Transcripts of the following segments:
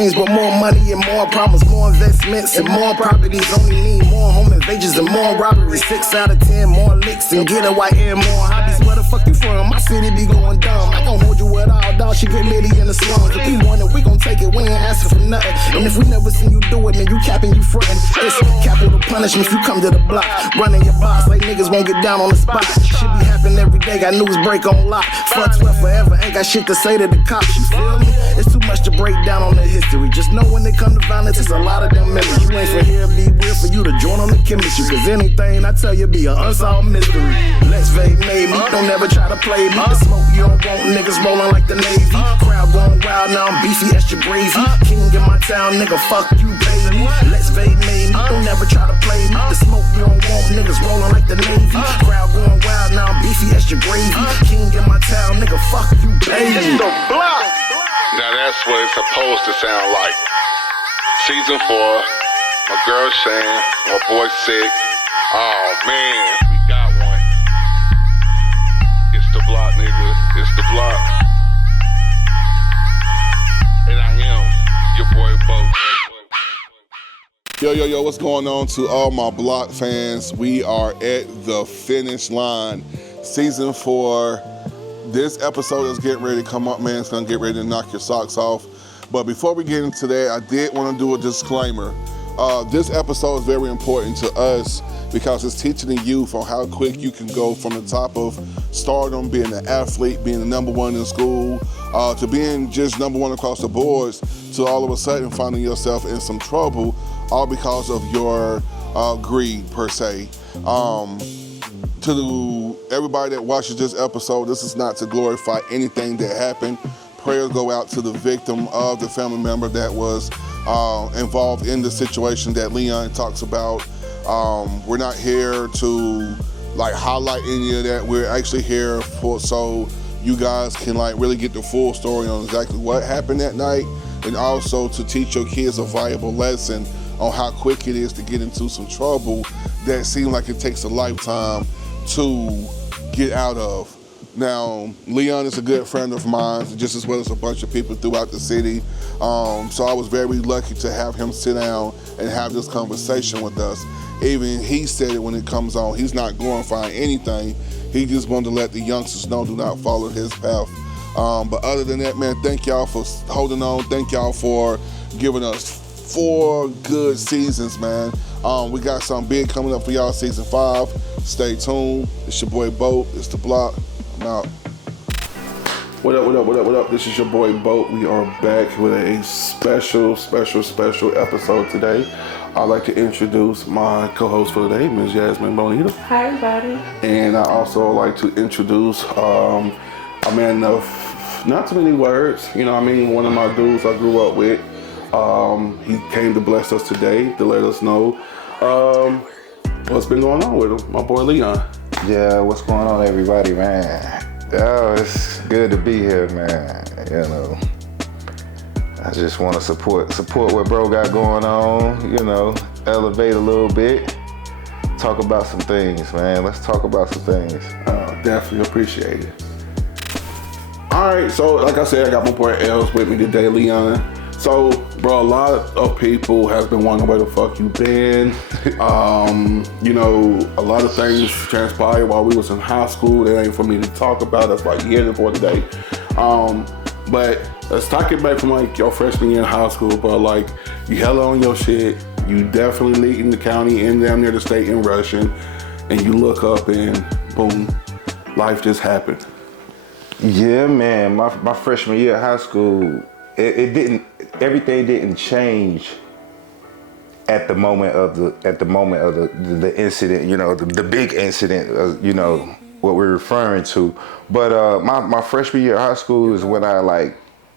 change, but more money and more problems, more investments and more properties. Only need more home invasions and more robberies. 6 out of 10, more licks and get a white and more hobbies. Where the fuck you from? My city be going dumb. I gon' hold you with all dog. She get litty in the slums. If we want it, we gon' take it. We ain't asking for nothing. And if we never seen you do it, then you capping, you frontin'. It's capital punishment if you come to the block. Running your box like niggas won't get down on the spot. Shit be happening every day. Got news break on lock. Fuck 12 forever. Ain't got shit to say to the cops. You feel me? It's too much to break down on the history. Just know when they come to violence, it's a lot of them memories. You ain't for here, be weird for you to join on the chemistry. Cause anything I tell you be an unsolved mystery. Let's Vade made me. Don't ever try to play me. The smoke you don't want, niggas rolling like the Navy. Crowd going wild, now I'm beefy, extra gravy. King in my town, nigga, fuck you, baby. Let's Vade made me. Don't ever try to play me. The smoke you don't want, niggas rolling like the Navy. Crowd going wild, now I'm beefy, extra gravy. King in my town, nigga, fuck you, baby. The block. Now that's what it's supposed to sound like. Season 4, my girl Shane, my boy Sick. Oh man, we got one. It's the block, nigga. It's the block. And I am your boy Bo. Yo, what's going on to all my block fans? We are at the finish line. Season 4. This episode is getting ready to come up, man. It's gonna get ready to knock your socks off. But before we get into that, I did want to do a disclaimer. This episode is very important to us because it's teaching the youth on how quick you can go from the top of stardom, being an athlete, being the number one in school, to being just number one across the boards, to all of a sudden finding yourself in some trouble, all because of your greed, per se. To everybody that watches this episode, this is not to glorify anything that happened. Prayers go out to the victim of the family member that was involved in the situation that Leon talks about. We're not here to highlight any of that. We're actually here so you guys can really get the full story on exactly what happened that night, and also to teach your kids a valuable lesson on how quick it is to get into some trouble that seems like it takes a lifetime to get out of. Now, Leon is a good friend of mine, just as well as a bunch of people throughout the city. So I was very lucky to have him sit down and have this conversation with us. Even he said it when it comes on, he's not glorifying anything. He just wanted to let the youngsters know, do not follow his path. But other than that, man, thank y'all for holding on. Thank y'all for giving us 4 good seasons, man. We got something big coming up for y'all, season 5. Stay tuned. It's your boy Bo. It's the block. I'm out. What up? This is your boy Bo. We are back with a special episode today. I'd like to introduce my co-host for today, Ms. Jasmine Bonita. Hi, everybody. And I also like to introduce a man of not too many words. You know what I mean? One of my dudes I grew up with. He came to bless us today to let us know what's been going on with him, my boy Leon. Yeah, what's going on, everybody, man? Oh, it's good to be here, man. You know, I just want to support what bro got going on, you know, elevate a little bit, talk about some things, man. Let's talk about some things. Definitely appreciate it. All right, so like I said, I got my boy Els with me today, Leon. So, bro, a lot of people have been wondering where the fuck you been. You know, a lot of things transpired while we was in high school that ain't for me to talk about. That's why you're here for today. But let's talk it back from your freshman year in high school, bro. You hella on your shit. You definitely leading the county and down near the state in rushing. And you look up and boom, life just happened. Yeah, man. My freshman year of high school, everything didn't change at the moment of the incident, you know, the big incident, you know, what we're referring to. But my freshman year of high school is when I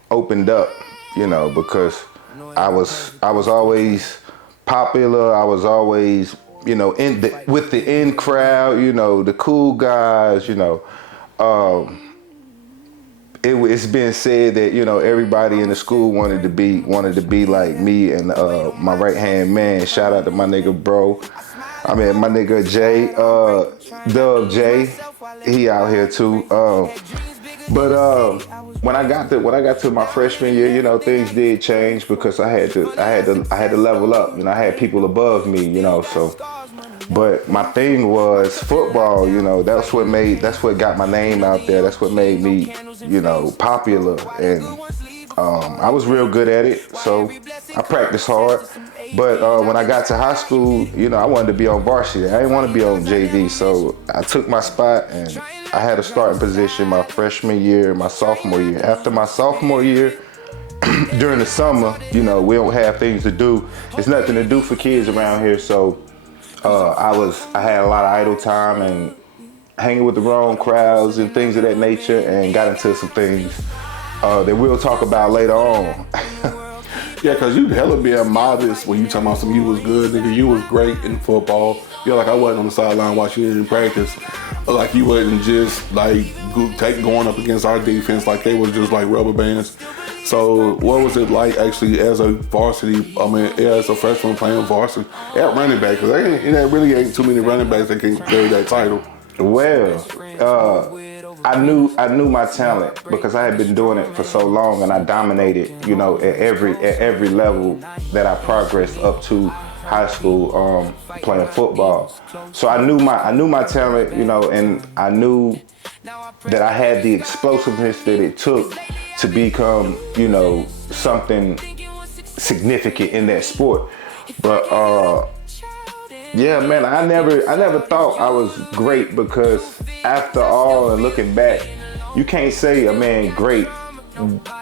opened up, you know, because I was always popular. I was always, you know, with the in crowd, you know, the cool guys, you know. It's been said that, you know, everybody in the school wanted to be like me and my right hand man. Shout out to my nigga bro. I mean my nigga Jay, Dub J. He out here too. But when I got to my freshman year, you know, things did change because I had to level up, and I had people above me, you know. So, but my thing was football, you know. That's what got my name out there. That's what made me, you know, popular, and I was real good at it. So I practiced hard. But when I got to high school, you know, I wanted to be on varsity. I didn't want to be on JV, so I took my spot and I had a starting position my freshman year, my sophomore year. After my sophomore year, during the summer, you know, we don't have things to do. There's nothing to do for kids around here, so I had a lot of idle time and hanging with the wrong crowds and things of that nature, and got into some things that we'll talk about later on. Yeah, because you hella being modest when you talking about some you was good, nigga. You was great in football. You're like, I wasn't on the sideline watching you in practice. Like, you wasn't just, like, going up against our defense like they was just, like, rubber bands. So what was it like, actually, as a varsity, as a freshman playing varsity at running back? Because there really ain't too many running backs that can carry that title. Well, I knew my talent because I had been doing it for so long, and I dominated, you know, at every level that I progressed up to high school, playing football. So I knew my talent, you know, and I knew that I had the explosiveness that it took to become, you know, something significant in that sport. But yeah, man, I never thought I was great, because after all, and looking back, you can't say a man great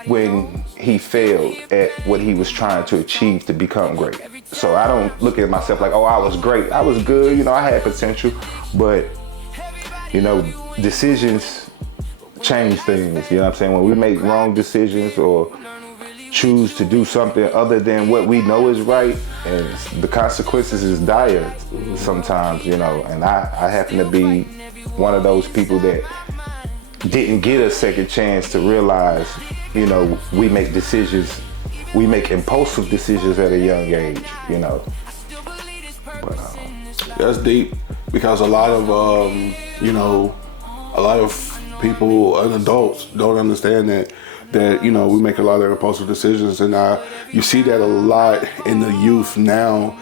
when he failed at what he was trying to achieve to become great. So I don't look at myself like, oh, I was great. I was good, you know, I had potential, but, you know, decisions change things, you know what I'm saying? When we make wrong decisions or choose to do something other than what we know is right, and the consequences is dire sometimes, you know, and I happen to be one of those people that didn't get a second chance to realize, you know, we make impulsive decisions at a young age, you know. But that's deep, because a lot of people and adults don't understand that, you know, we make a lot of impulsive decisions, and you see that a lot in the youth now,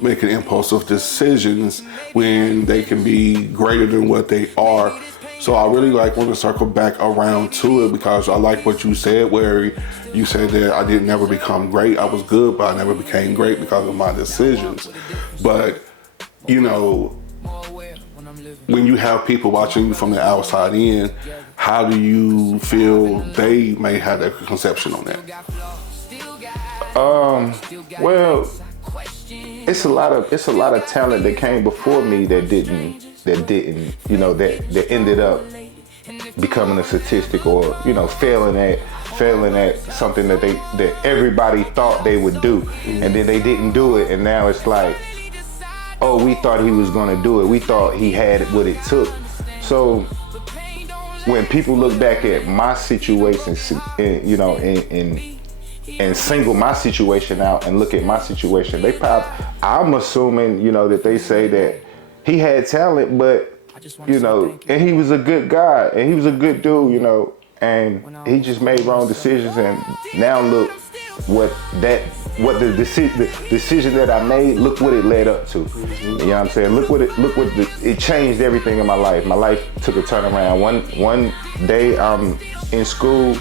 making impulsive decisions when they can be greater than what they are. So I really want to circle back around to it, because I like what you said, where you said that I didn't never become great. I was good, but I never became great because of my decisions. But, you know, when you have people watching you from the outside in, how do you feel they may have their conception on that? Well, it's a lot of talent that came before me that didn't, you know, that ended up becoming a statistic, or, you know, failing at something that everybody thought they would do, and then they didn't do it, and now it's like, oh, we thought he was gonna do it. We thought he had what it took. So when people look back at my situation, you know, and single my situation out and look at my situation, I'm assuming, you know, that they say that he had talent, but, you know, and he was a good guy, and he was a good dude, you know, and he just made wrong decisions, and now look what the decision that I made, look what it led up to. You know what I'm saying? It changed everything in my life. My life took a turnaround. One day I'm in school,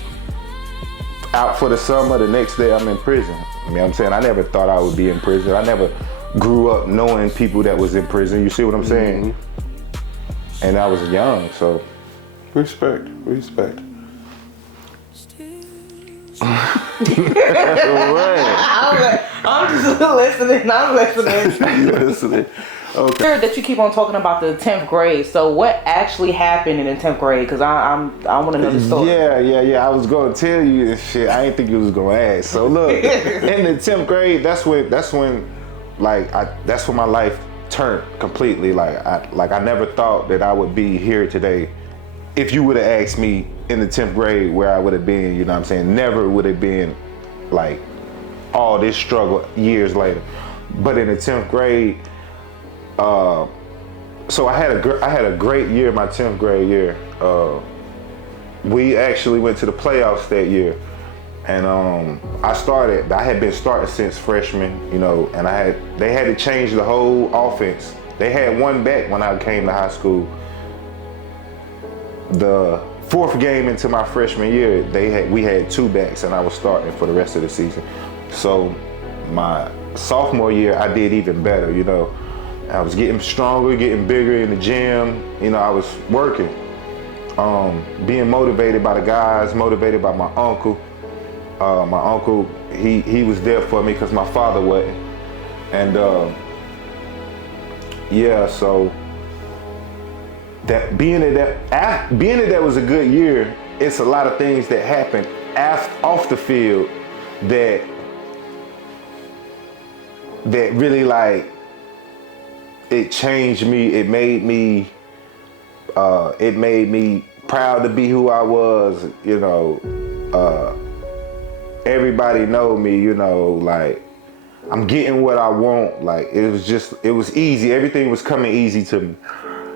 out for the summer, the next day I'm in prison. You know what I'm saying? I never thought I would be in prison. I never grew up knowing people that was in prison. You see what I'm saying? And I was young, so. Respect. I'm just listening. You're listening. Okay. That you keep on talking about the 10th grade. So what actually happened in the 10th grade? Because I want to know the story. Yeah. I was gonna tell you this shit. I didn't think you was gonna ask. So look, in the 10th grade, that's when my life turned completely. Like I never thought that I would be here today. If you would have asked me in the 10th grade where I would have been, you know what I'm saying? Never would have been like all this struggle years later. But in the 10th grade, so I had a great year, my 10th grade year. we actually went to the playoffs that year. And I had been starting since freshman, you know, and they had to change the whole offense. They had one back when I came to high school. The fourth game into my freshman year, we had two backs, and I was starting for the rest of the season. So my sophomore year, I did even better, you know. I was getting stronger, getting bigger in the gym. You know, I was working, being motivated by the guys, motivated by my uncle. My uncle, he was there for me because my father wasn't. And yeah, so being that was a good year, it's a lot of things that happened off the field that really, like, it changed me. It made me proud to be who I was, you know. Everybody know me, you know, like, I'm getting what I want. Like, it was easy. Everything was coming easy to me.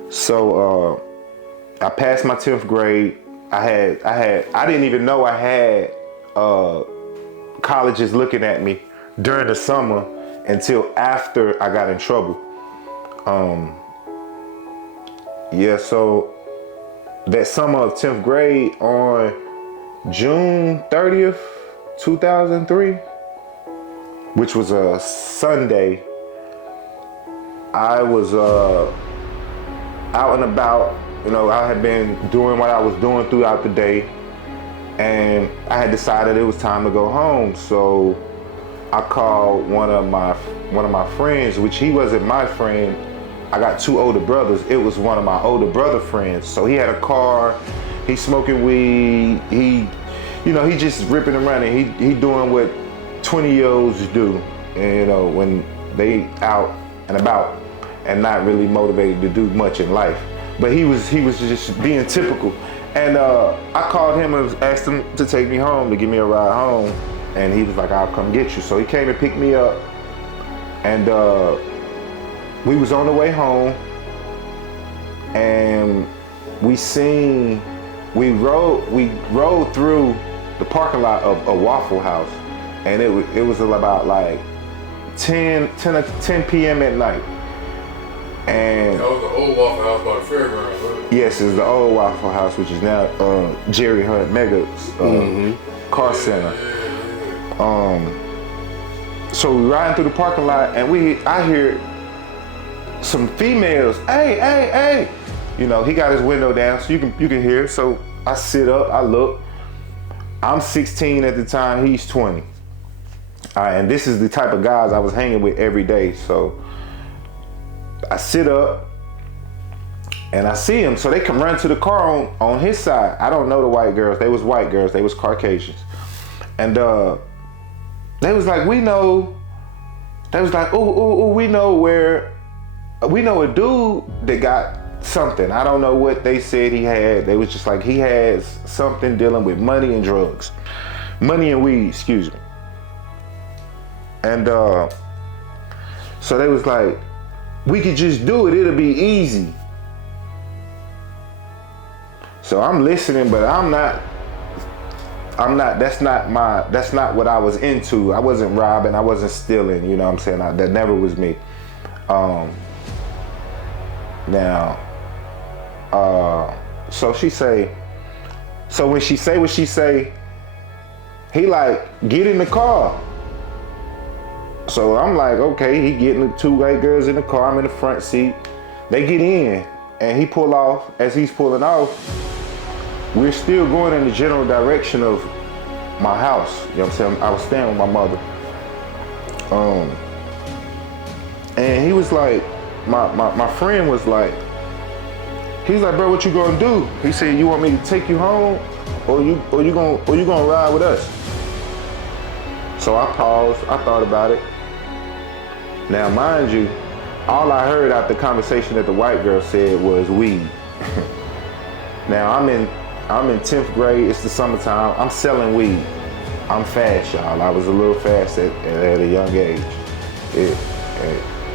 So I passed my 10th grade. I didn't even know I had colleges looking at me during the summer until after I got in trouble. Yeah, so that summer of 10th grade, on June 30th, 2003, which was a Sunday, I was out and about. You know, I had been doing what I was doing throughout the day, and I had decided it was time to go home. So I called one of my friends, which he wasn't my friend. I got two older brothers. It was one of my older brother friends. So he had a car, he smoking weed, he just ripping and running. He doing what 20-year-olds do, and, you know, when they out and about and not really motivated to do much in life. But he was just being typical. And I called him and asked him to take me home, to give me a ride home. And he was like, I'll come get you. So he came and picked me up, and we was on the way home, and we rode through the parking lot of a Waffle House, and it was about like 10 p.m. at night. And that was the old Waffle House by the fairgrounds, right? Yes, it's the old Waffle House, which is now Jerry Hunt Mega Car Center. So we riding through the parking lot, and I hear some females, hey. You know, he got his window down so you can hear. So I sit up, I look. I'm 16 at the time, he's 20. And this is the type of guys I was hanging with every day. So I sit up and I see him. So they come run to the car on his side. I don't know the white girls. They was white girls. They was Caucasians. And they was like, we know. They was like, we know a dude that got something. I don't know what they said he had. They was just like, he has something dealing with money and drugs. Money and weed, excuse me. And so they was like, we could just do it, it'll be easy. So I'm listening, but that's not what I was into. I wasn't robbing, I wasn't stealing, you know what I'm saying? That never was me. So she say, so when she say what she say, he like, get in the car. So I'm like, okay, he getting the two white girls in the car, I'm in the front seat. They get in, and he pull off. As he's pulling off, we're still going in the general direction of my house. You know what I'm saying? I was staying with my mother. And he was like, my friend was like, he's like, bro, what you gonna do? He said, you want me to take you home, or you gonna ride with us? So I paused, I thought about it. Now, mind you, all I heard out the conversation that the white girl said was weed. Now I'm in 10th grade, it's the summertime, I'm selling weed. I'm fast, y'all. I was a little fast at a young age.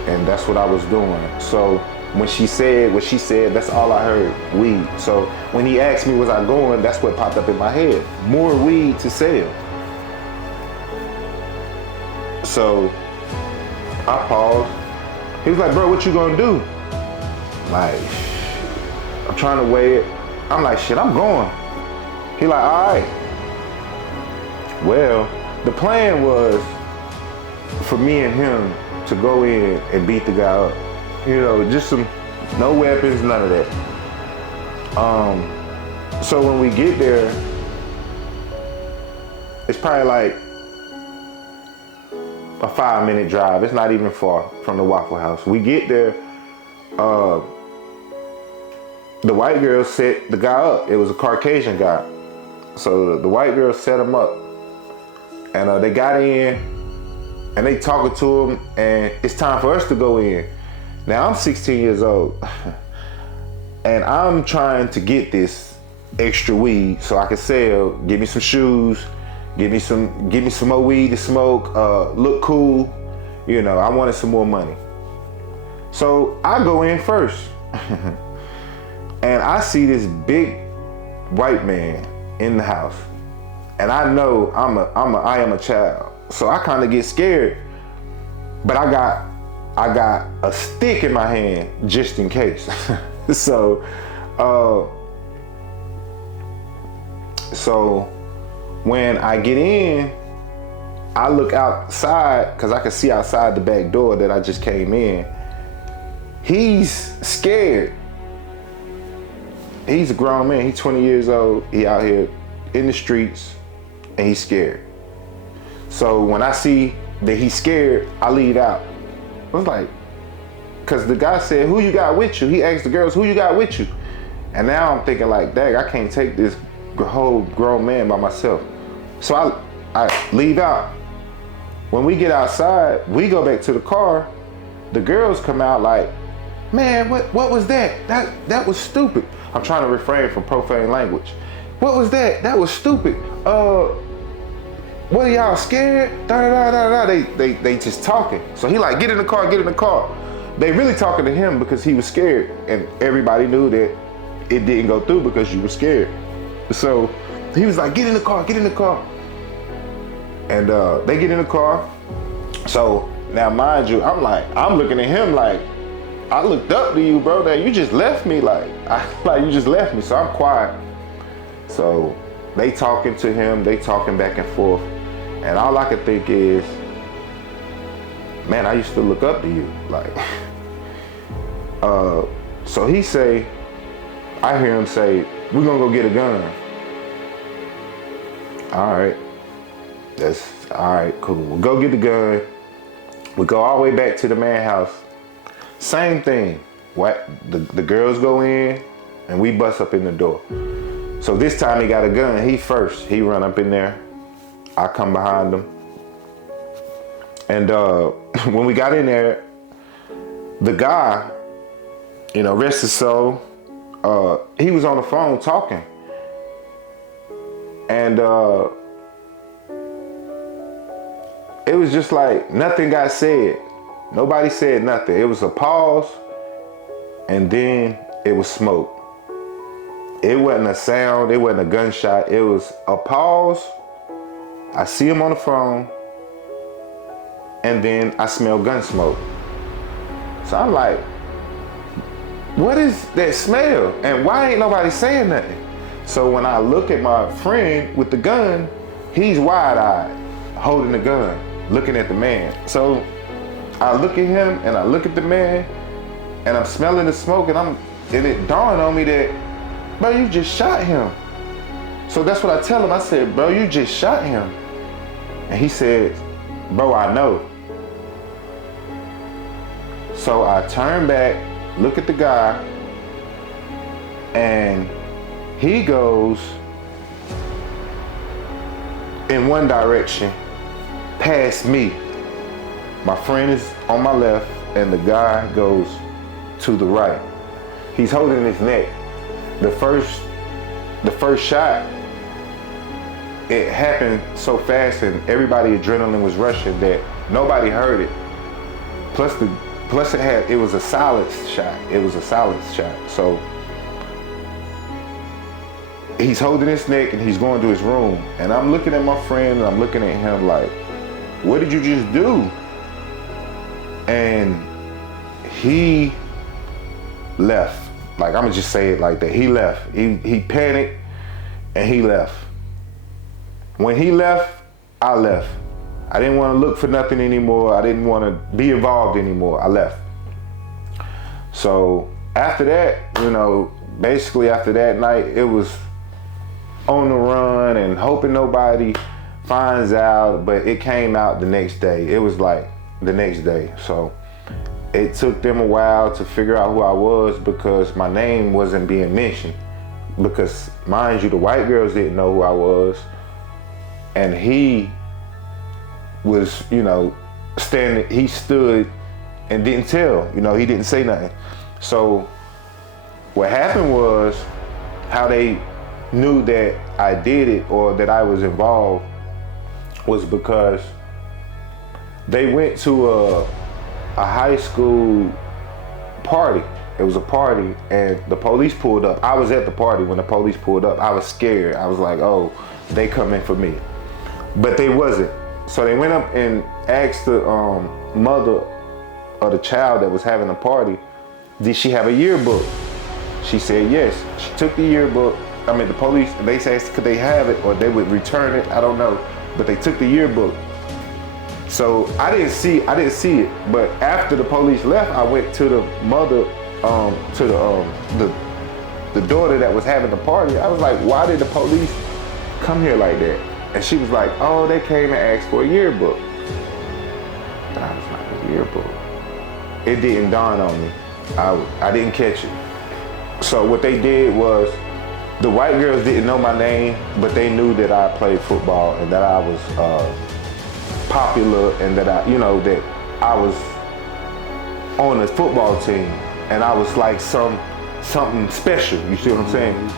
And that's what I was doing. So when she said what she said, that's all I heard, weed. So when he asked me was I going, that's what popped up in my head. More weed to sell. So I paused. He was like, bro, what you gonna do? Like, I'm trying to weigh it. I'm like, shit, I'm going. He like, all right. Well, the plan was for me and him to go in and beat the guy up. You know, just no weapons, none of that. So when we get there, it's probably like a 5-minute drive. It's not even far from the Waffle House. We get there, the white girl set the guy up. It was a Caucasian guy. So the white girl set him up. And they got in and they talking to him, and it's time for us to go in. Now I'm 16 years old and I'm trying to get this extra weed so I can sell, give me some shoes, give me some more weed to smoke, look cool. You know, I wanted some more money. So I go in first and I see this big white man in the house. And I know I am a child. So I kind of get scared, but I got a stick in my hand just in case. So when I get in, I look outside because I can see outside the back door that I just came in. He's scared. He's a grown man. He's 20 years old. He out here in the streets and he's scared. So when I see that he's scared, I leave out. I was like, because the guy said, who you got with you? He asked the girls, who you got with you? And now I'm thinking like, dang, I can't take this whole grown man by myself. So I leave out. When we get outside, we go back to the car. The girls come out like, man, what was that? That was stupid. I'm trying to refrain from profane language. What was that? That was stupid. What are y'all scared? They just talking. So he like, get in the car, get in the car. They really talking to him because he was scared, and everybody knew that it didn't go through because you were scared. So he was like, get in the car, get in the car. And they get in the car. So now mind you, I'm looking at him like, I looked up to you, bro, that you just left me. Like you just left me. So I'm quiet. So they talking to him, they talking back and forth. And all I could think is, man, I used to look up to you. Like, so he say, I hear him say, we're gonna go get a gun. All right, that's all right, cool. We'll go get the gun. We go all the way back to the man house. Same thing. What the girls go in and we bust up in the door. So this time he got a gun. He first. He run up in there. I come behind him. And when we got in there, the guy, you know, rest his soul, he was on the phone talking. And it was just like nothing got said. Nobody said nothing. It was a pause, and then it was smoke. It wasn't a sound, it wasn't a gunshot. It was a pause. I see him on the phone, and then I smell gun smoke. So I'm like, what is that smell? And why ain't nobody saying nothing? So when I look at my friend with the gun, he's wide-eyed, holding the gun, looking at the man. So I look at him and I look at the man, and I'm smelling the smoke, and it dawned on me that, bro, you just shot him. So that's what I tell him. I said, bro, you just shot him. And he said, bro, I know. So I turn back, look at the guy, and he goes in one direction past me. My friend is on my left, and the guy goes to the right. He's holding his neck. The first shot, it happened so fast and everybody adrenaline was rushing that nobody heard it. Plus Plus it was a silence shot. It was a silence shot. So he's holding his neck and he's going to his room. And I'm looking at my friend and I'm looking at him like, what did you just do? And he left. Like, I'm gonna just say it like that. He left. He panicked and he left. When he left, I left. I didn't want to look for nothing anymore. I didn't want to be involved anymore. I left. So after that, you know, basically after that night, it was on the run and hoping nobody finds out, but it came out the next day. It was like the next day. So it took them a while to figure out who I was because my name wasn't being mentioned. Because mind you, the white girls didn't know who I was. And he was, you know, he stood and didn't tell, you know, he didn't say nothing. So what happened was how they knew that I did it or that I was involved was because they went to a high school party. It was a party and the police pulled up. I was at the party when the police pulled up. I was scared. I was like, oh, they coming for me. But they wasn't. So they went up and asked the mother of the child that was having the party, did she have a yearbook? She said yes. She took the yearbook. I mean, the police, they asked could they have it or they would return it. I don't know. But they took the yearbook. So I didn't see it. But after the police left, I went to the mother, to the daughter that was having the party. I was like, why did the police come here like that? And she was like, oh, they came and asked for a yearbook. And I was like, a yearbook? It didn't dawn on me. I didn't catch it. So what they did was, the white girls didn't know my name, but they knew that I played football and that I was popular and that that I was on a football team and I was like something special. You see what I'm saying?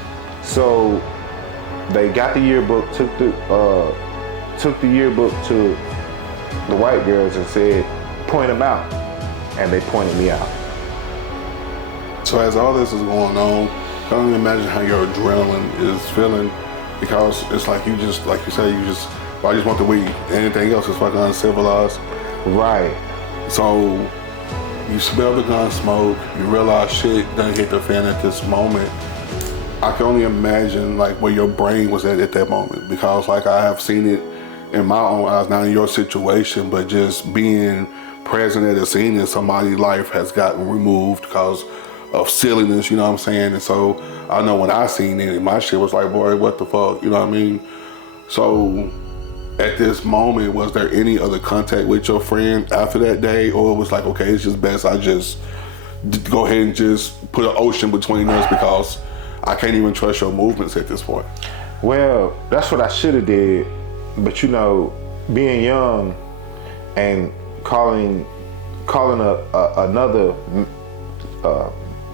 So they got the yearbook, took the yearbook to the white girls and said, point them out, and they pointed me out. So as all this is going on, I can only imagine how your adrenaline is feeling because it's like you just, like you say, I just want the weed. Anything else is fucking uncivilized. Right. So you smell the gun smoke, you realize shit done hit the fan at this moment. I can only imagine like where your brain was at that moment because like I have seen it in my own eyes, not in your situation, but just being present at a scene and somebody's life has gotten removed because of silliness, you know what I'm saying? And so I know when I seen it, my shit was like, boy, what the fuck, you know what I mean? So at this moment, was there any other contact with your friend after that day? Or it was like, okay, it's just best I just go ahead and just put an ocean between us because I can't even trust your movements at this point? Well, that's what I should have did. But you know, being young and calling another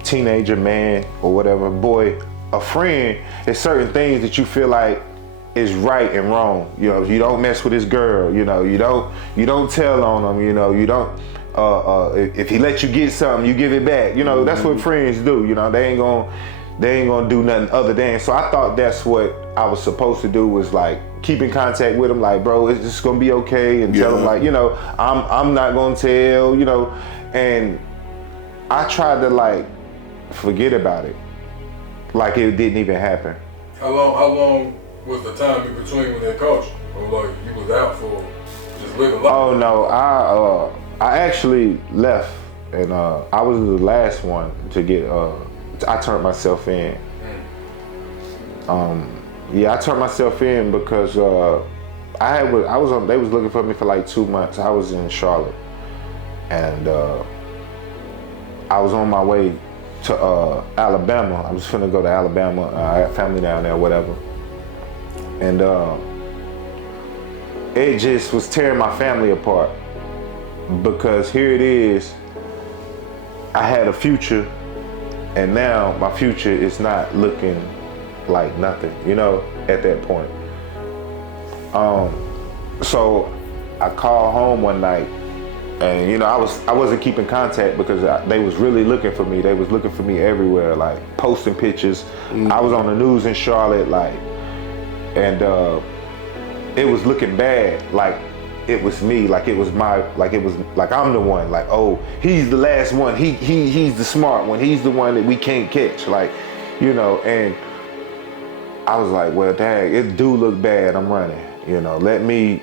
teenager, man, or whatever, boy, a friend, is certain things that you feel like is right and wrong. You know, you don't mess with this girl. You know, you don't tell on him. You know, you don't. If he let you get something, you give it back. You know, that's what friends do. You know, they ain't gonna do nothing other than. So I thought that's what I was supposed to do, was like keep in contact with him, like, bro, it's just gonna be okay, and tell him like, you know, I'm not gonna tell, you know, and I tried to like forget about it, like it didn't even happen. How long was the time in between when they caught you, or like you was out for just living life? Oh no, I actually left, and I was the last one to get. I turned myself in. I turned myself in because they was looking for me for like 2 months. I was in Charlotte, and I was on my way to Alabama. I was finna go to Alabama. I had family down there, whatever. And it just was tearing my family apart because here it is, I had a future, and now my future is not looking like nothing, you know, at that point. So I called home one night And you know, I wasn't keeping contact because they was really looking for me. They was looking for me everywhere, like posting pictures. I was on the news in Charlotte, like, and it was looking bad. Like it was me. Like it was I'm the one. Like, oh, he's the last one. He's the smart one. He's the one that we can't catch. Like, you know. And I was like, well, dang, it do look bad. I'm running. You know, let me.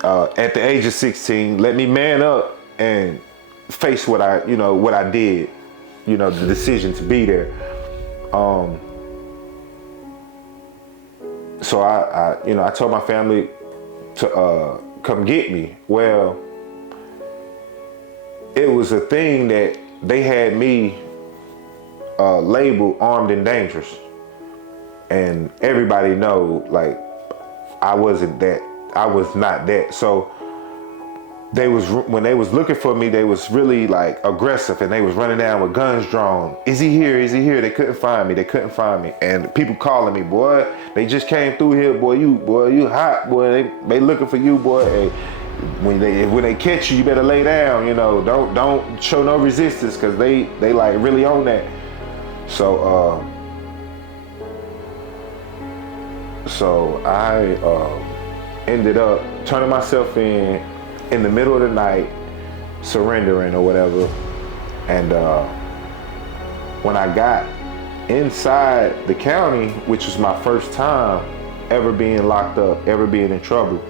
At the age of 16, let me man up and face what I did, you know, the decision to be there. So I told my family to come get me. Well, it was a thing that they had me labeled armed and dangerous, and everybody know, like, I wasn't that. I was not that. So when they was looking for me, they was really like aggressive, and they was running down with guns drawn. Is he here? Is he here? They couldn't find me. And people calling me, boy, they just came through here, boy, you hot, boy. They looking for you, boy. Hey, when they catch you, you better lay down, you know. Don't show no resistance, cause they like really on that. So I ended up turning myself in the middle of the night, surrendering or whatever. And when I got inside the county, which was my first time ever being locked up, ever being in trouble,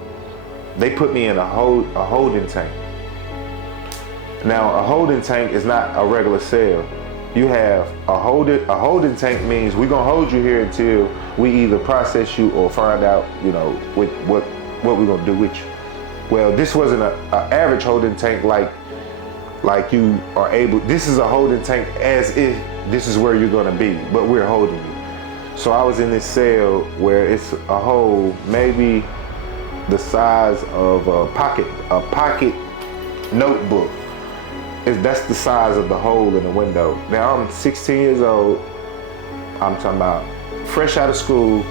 they put me in a holding tank. Now, a holding tank is not a regular cell. You have a holding tank means we're gonna hold you here until we either process you or find out, you know, what we're gonna do with you. Well, this wasn't an average holding tank like you are able. This is a holding tank as if this is where you're gonna be, but we're holding you. So I was in this cell where it's a hole maybe the size of a pocket notebook. That's the size of the hole in the window. Now I'm 16 years old. I'm talking about fresh out of school.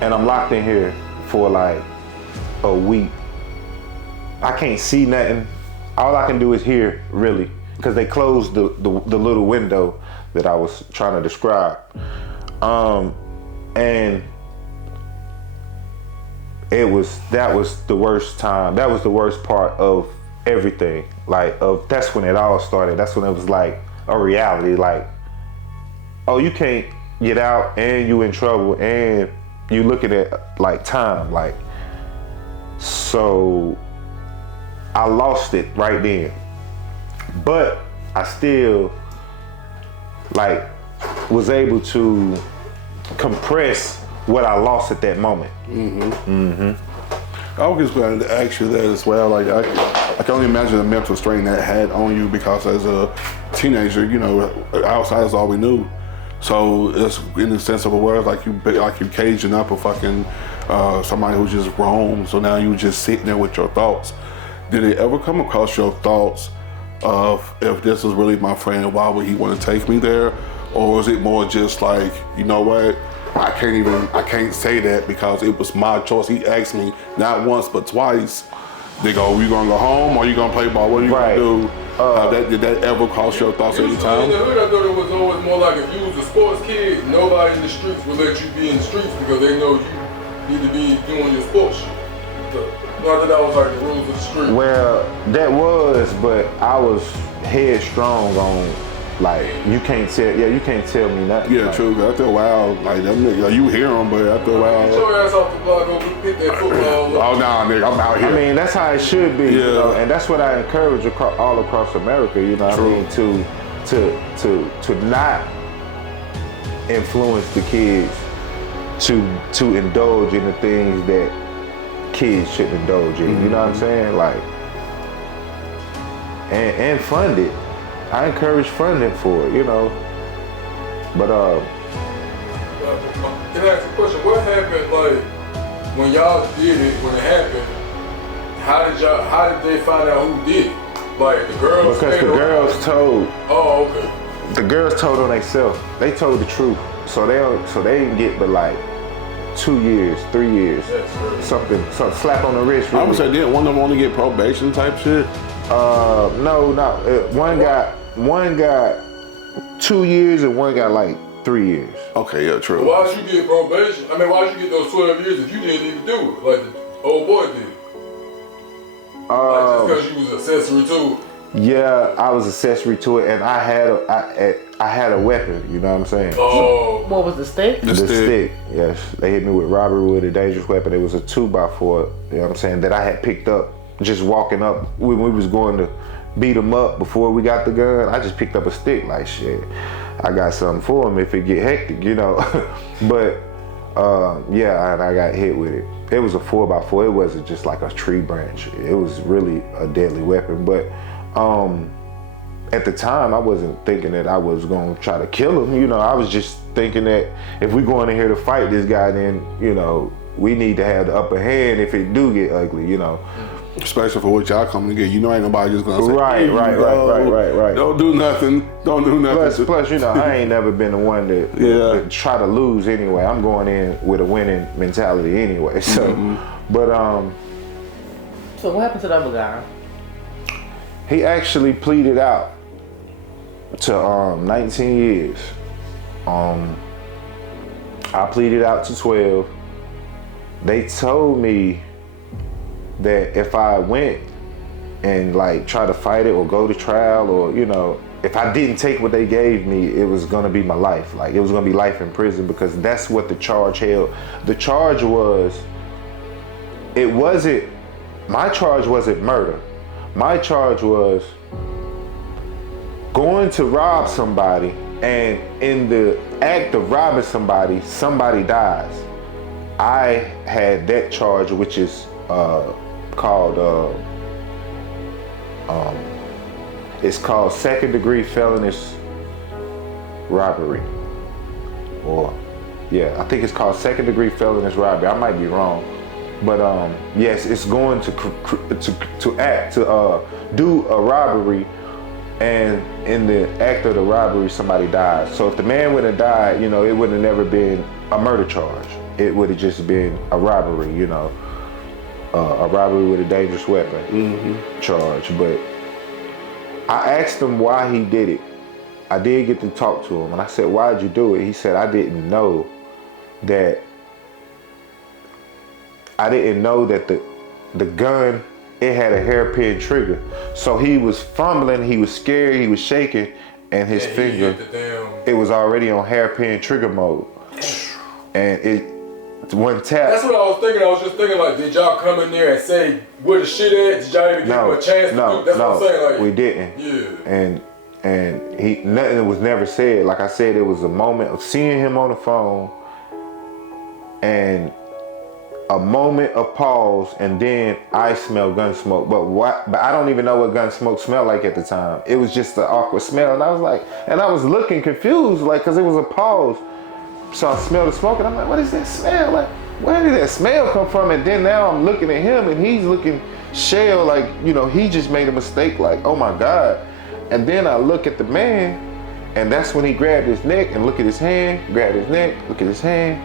And I'm locked in here for like a week. I can't see nothing. All I can do is hear, really, because they closed the little window that I was trying to describe. And that was the worst time. That was the worst part of everything. That's when it all started. That's when it was like a reality. Like, oh, you can't get out, and you in trouble, and you looking at like time. Like, so I lost it right then. But I still like was able to compress what I lost at that moment. I was just going to ask you that as well. Like, I can only imagine the mental strain that had on you, because as a teenager, you know, outside is all we knew. So it's in the sense of a word, like you caging up a fucking somebody who just roamed. So now you just sitting there with your thoughts. Did it ever come across your thoughts of, if this was really my friend, why would he want to take me there? Or is it more just like, you know what? I can't say that because it was my choice. He asked me not once but twice. They go, you gonna go home or you gonna play ball? What are you gonna do? Did that ever cross your thoughts any time? In the hood, I thought it was always more like, if you was a sports kid, nobody in the streets would let you be in the streets because they know you need to be doing your sports shit. So, not that was like the rules of the street. Well, that was, but I was headstrong on, like, you can't tell me nothing. Yeah, like, true. After a while, like, them niggas, you hear them, but after a while. Get your ass off the block, go hit that football. Oh, nah, nigga, I'm out here. I mean, that's how it should be, Yeah. you know, and that's what I encourage all across America, you know what I mean, to not influence the kids to indulge in the things that kids shouldn't indulge in, you know what I'm saying? Like, and fund it. I encourage funding for it, you know. But Can I ask a question? What happened, like, when y'all did it, when it happened, how did they find out who did it? Like, the girls? because the girls told. Oh, okay. The girls told on themselves. They told the truth. So they didn't get but like 2 years, 3 years, something slap on the wrist. Really. I would say, didn't one of them only get probation type shit? No, one got 2 years and one got like 3 years. Okay, yeah, true. Why did you get probation? I mean, why did you get those 12 years if you didn't even do it like the old boy did? Like just because you was accessory to it. Yeah, I was accessory to it, and I had a weapon. You know what I'm saying? Oh. What was the stick? The stick. Yes, they hit me with robbery with a dangerous weapon. It was a 2x4. You know what I'm saying? That I had picked up just walking up when we was going to beat him up before we got the gun. I just picked up a stick like shit. I got something for him if it get hectic, you know. But yeah, and I got hit with it. It was a 4x4. It wasn't just like a tree branch. It was really a deadly weapon. But at the time, I wasn't thinking that I was gonna try to kill him. You know, I was just thinking that if we going in here to fight this guy, then you know we need to have the upper hand if it do get ugly. You know. Especially for what y'all coming to get. You know ain't nobody just gonna say, Right. Don't do nothing. Plus, you know, I ain't never been the one that try to lose anyway. I'm going in with a winning mentality anyway. So, but So what happened to the other guy? he actually pleaded out to 19 years. I pleaded out to 12. They told me that if I went and like try to fight it or go to trial, or you know, if I didn't take what they gave me, it was gonna be my life. Like it was gonna be life in prison, because that's what the charge held. The charge was, my charge wasn't murder. My charge was going to rob somebody, and in the act of robbing somebody dies. I had that charge, which is called it's called second-degree felonious robbery, or yeah, I think it's called second-degree felonious robbery. I might be wrong, but yes, it's going to do a robbery, and in the act of the robbery, somebody dies. So if the man would have died, you know, it would have never been a murder charge. It would have just been a robbery, you know. A robbery with a dangerous weapon charge. But I asked him why he did it. I did get to talk to him, and I said, "Why'd you do it?" He said, I didn't know that the gun, it had a hairpin trigger. So he was fumbling, he was scared, he was shaking, and his finger, it was already on hairpin trigger mode. And it one tap. That's what I was thinking. I was just thinking, like, did y'all come in there and say where the shit at? Did y'all even give him a chance to do? That's what I'm saying. Like, we didn't. Yeah. And nothing was never said. Like I said, it was a moment of seeing him on the phone, and a moment of pause, and then I smelled gun smoke. But I don't even know what gun smoke smelled like at the time. It was just an awkward smell, and I was like, and I was looking confused, like, cause it was a pause. So I smelled the smoke, and I'm like, what is that smell? Like, where did that smell come from? And then now I'm looking at him, and he's looking shell, like, you know, he just made a mistake, like, oh my God. And then I look at the man, and that's when he grabbed his neck and look at his hand, grab his neck, look at his hand,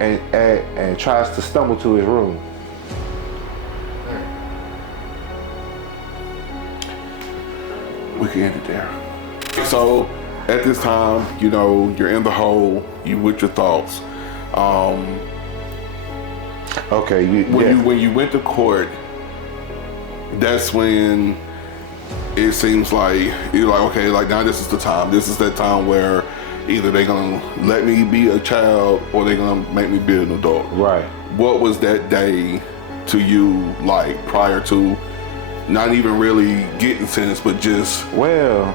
and tries to stumble to his room. We can end it there. So at this time, you know, you're in the hole, you with your thoughts. Okay, when you went to court, that's when it seems like you're like, okay, like now this is the time. This is that time where either they're gonna let me be a child or they're gonna make me be an adult. Right. What was that day to you like prior to not even really getting sentenced, but just knowing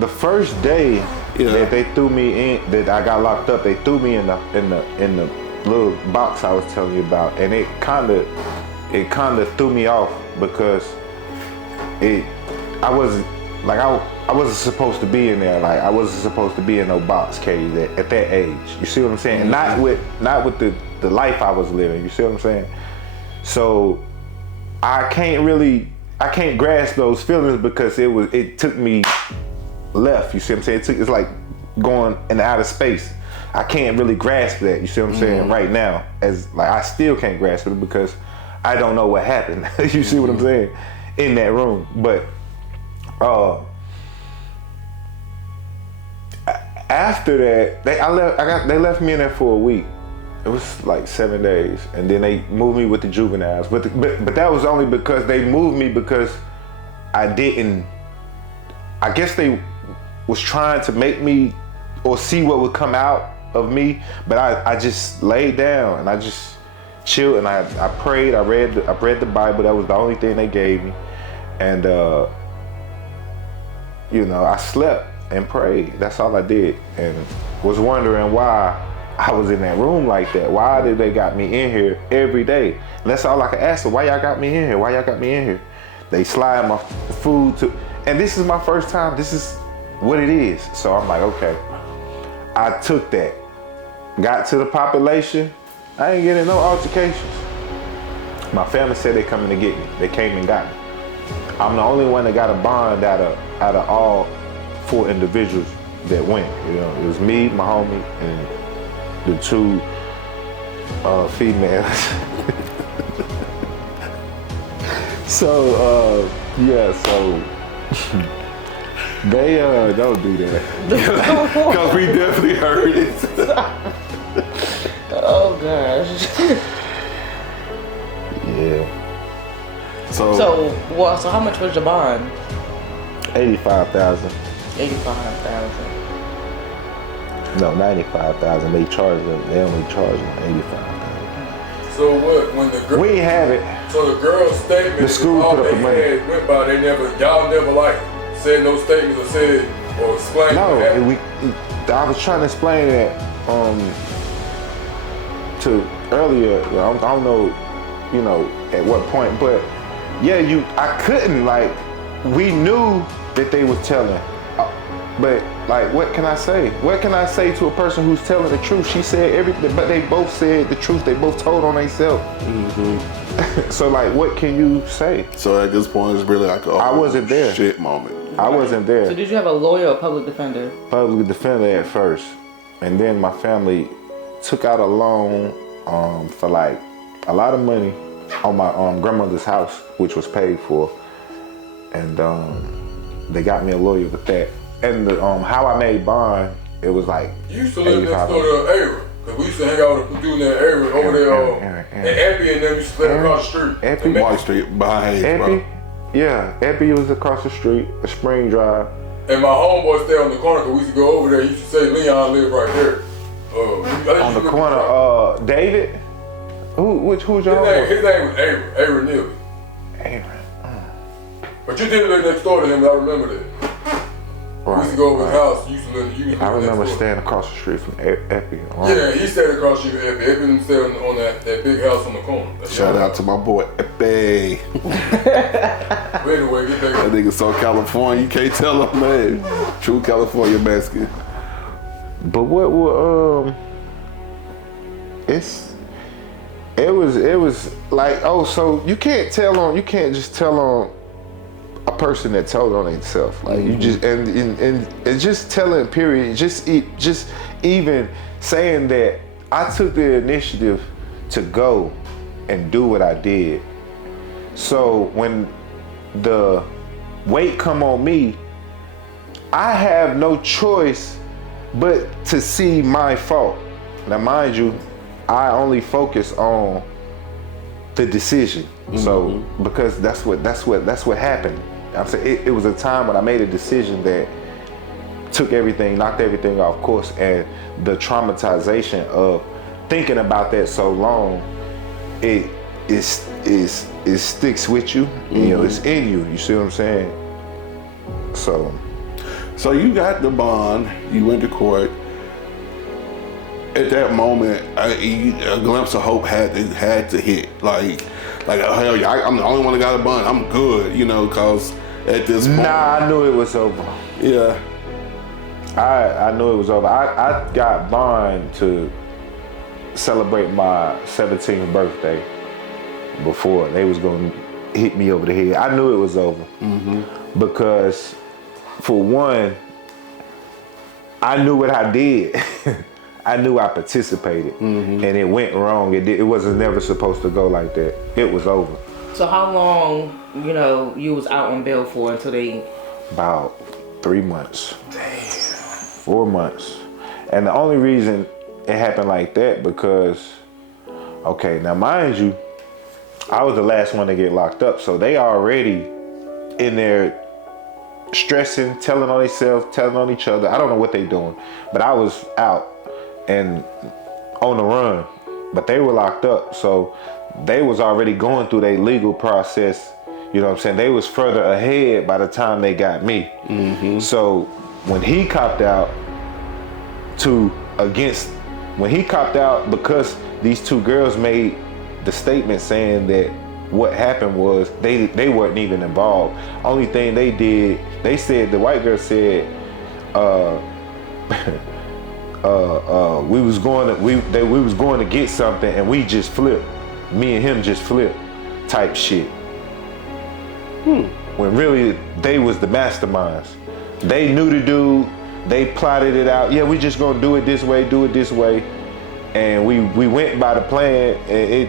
the first day that they threw me in, that I got locked up, they threw me in the little box I was telling you about, and it kind of threw me off because I wasn't supposed to be in there. Like, I wasn't supposed to be in no box cage at that age. You see what I'm saying? Mm-hmm. Not with the life I was living. You see what I'm saying? So I can't grasp those feelings because it took me left. You see what I'm saying? It's like going in outer space. I can't really grasp that. You see what I'm saying? Right now, as like I still can't grasp it because I don't know what happened. You see what I'm saying? In that room, but after that, they left me in there for a week. It was like 7 days, and then they moved me with the juveniles. But that was only because they moved me because I guess they was trying to make me or see what would come out of me. But I just laid down and I just chilled and I prayed. I read the Bible. That was the only thing they gave me, and I slept and prayed. That's all I did, and was wondering why I was in that room like that. Why did they got me in here every day? And that's all I could ask them. Why y'all got me in here? Why y'all got me in here? They slide my food to, and this is my first time. This is what it is. So I'm like, okay. I took that. Got to the population. I ain't getting no altercations. My family said they coming to get me. They came and got me. I'm the only one that got a bond out of all 4 individuals that went. It was me, my homie, and the 2 females. So they don't do that. Because we definitely heard it. Oh gosh. Yeah. So how much was your bond? 85,000. 85,000. No, 95,000. They charged them. They only charged them 85,000. So what? When the girl, We ain't have it. so the girl's statement, The school all put up they the money. had went by. Y'all never like said no statements or said or explained. No, that. and I was trying to explain that to earlier. I don't know, at what point, but yeah, I couldn't, like, we knew that they was telling, but like, what can I say? What can I say to a person who's telling the truth? She said everything, but they both said the truth. They both told on themselves. So like, what can you say? So at this point, it's really like I wasn't there. Shit moment. I wasn't there. So did you have a lawyer or public defender? Public defender at first, and then my family took out a loan for like a lot of money on my grandmother's house, which was paid for, and they got me a lawyer with that. And the, how I made bond, it was like You used to live next door to Aaron, because we used to hang out with the dude named Aaron over there, and Epi and them used to live across the street. Epi? White Street behind Hayes, bro. Epi, yeah, Epi was across the street, a Spring Drive. And my homeboy stayed on the corner, because we used to go over there. He used to say Leon lived right there. On the corner, David? Who's your homeboy? His name was Aaron Neely. Aaron. But you did live next door to him, I remember that. We used to go over his house. You used to live I remember staying across the street from Epi. Yeah, he stayed across the street from Epi. Epi and stayed on that big house on the corner. Shout out to my boy Epi. But anyway, get That that. nigga so California, you can't tell him, man. True California basket. But what it was like, so you can't just tell on a person that told on themselves. Like you just and just telling, period, just even saying that I took the initiative to go and do what I did. So when the weight come on me, I have no choice but to see my fault. Now, mind you, I only focus on the decision. So because that's what happened. I'm saying it was a time when I made a decision that knocked everything off course, and the traumatization of thinking about that so long, it sticks with you. It's in you. You see what I'm saying? So you got the bond, you went to court. At that moment, a glimpse of hope had to hit. Like hell yeah, I'm the only one that got a bond. I'm good, cause at this point. Nah, I knew it was over. Yeah. I knew it was over. I got bond to celebrate my 17th birthday before they was gonna hit me over the head. I knew it was over. Because for one, I knew what I did. I knew I participated, and it went wrong. It wasn't never supposed to go like that. It was over. So how long, you was out on bail for until they? About 3 months. Damn. 4 months. And the only reason it happened like that because, okay, now mind you, I was the last one to get locked up, so they already in there stressing, telling on themselves, telling on each other. I don't know what they doing, but I was out and on the run, but they were locked up, so they was already going through their legal process. You know what I'm saying? They was further ahead by the time they got me. So when he copped out because these two girls made the statement saying that what happened was they weren't even involved. Only thing they did, they said, the white girl said, we was going to get something and we just flipped. Me and him just flipped type shit. When really they was the masterminds. They knew the dude, they plotted it out. Yeah, we just gonna do it this way. And we went by the plan and it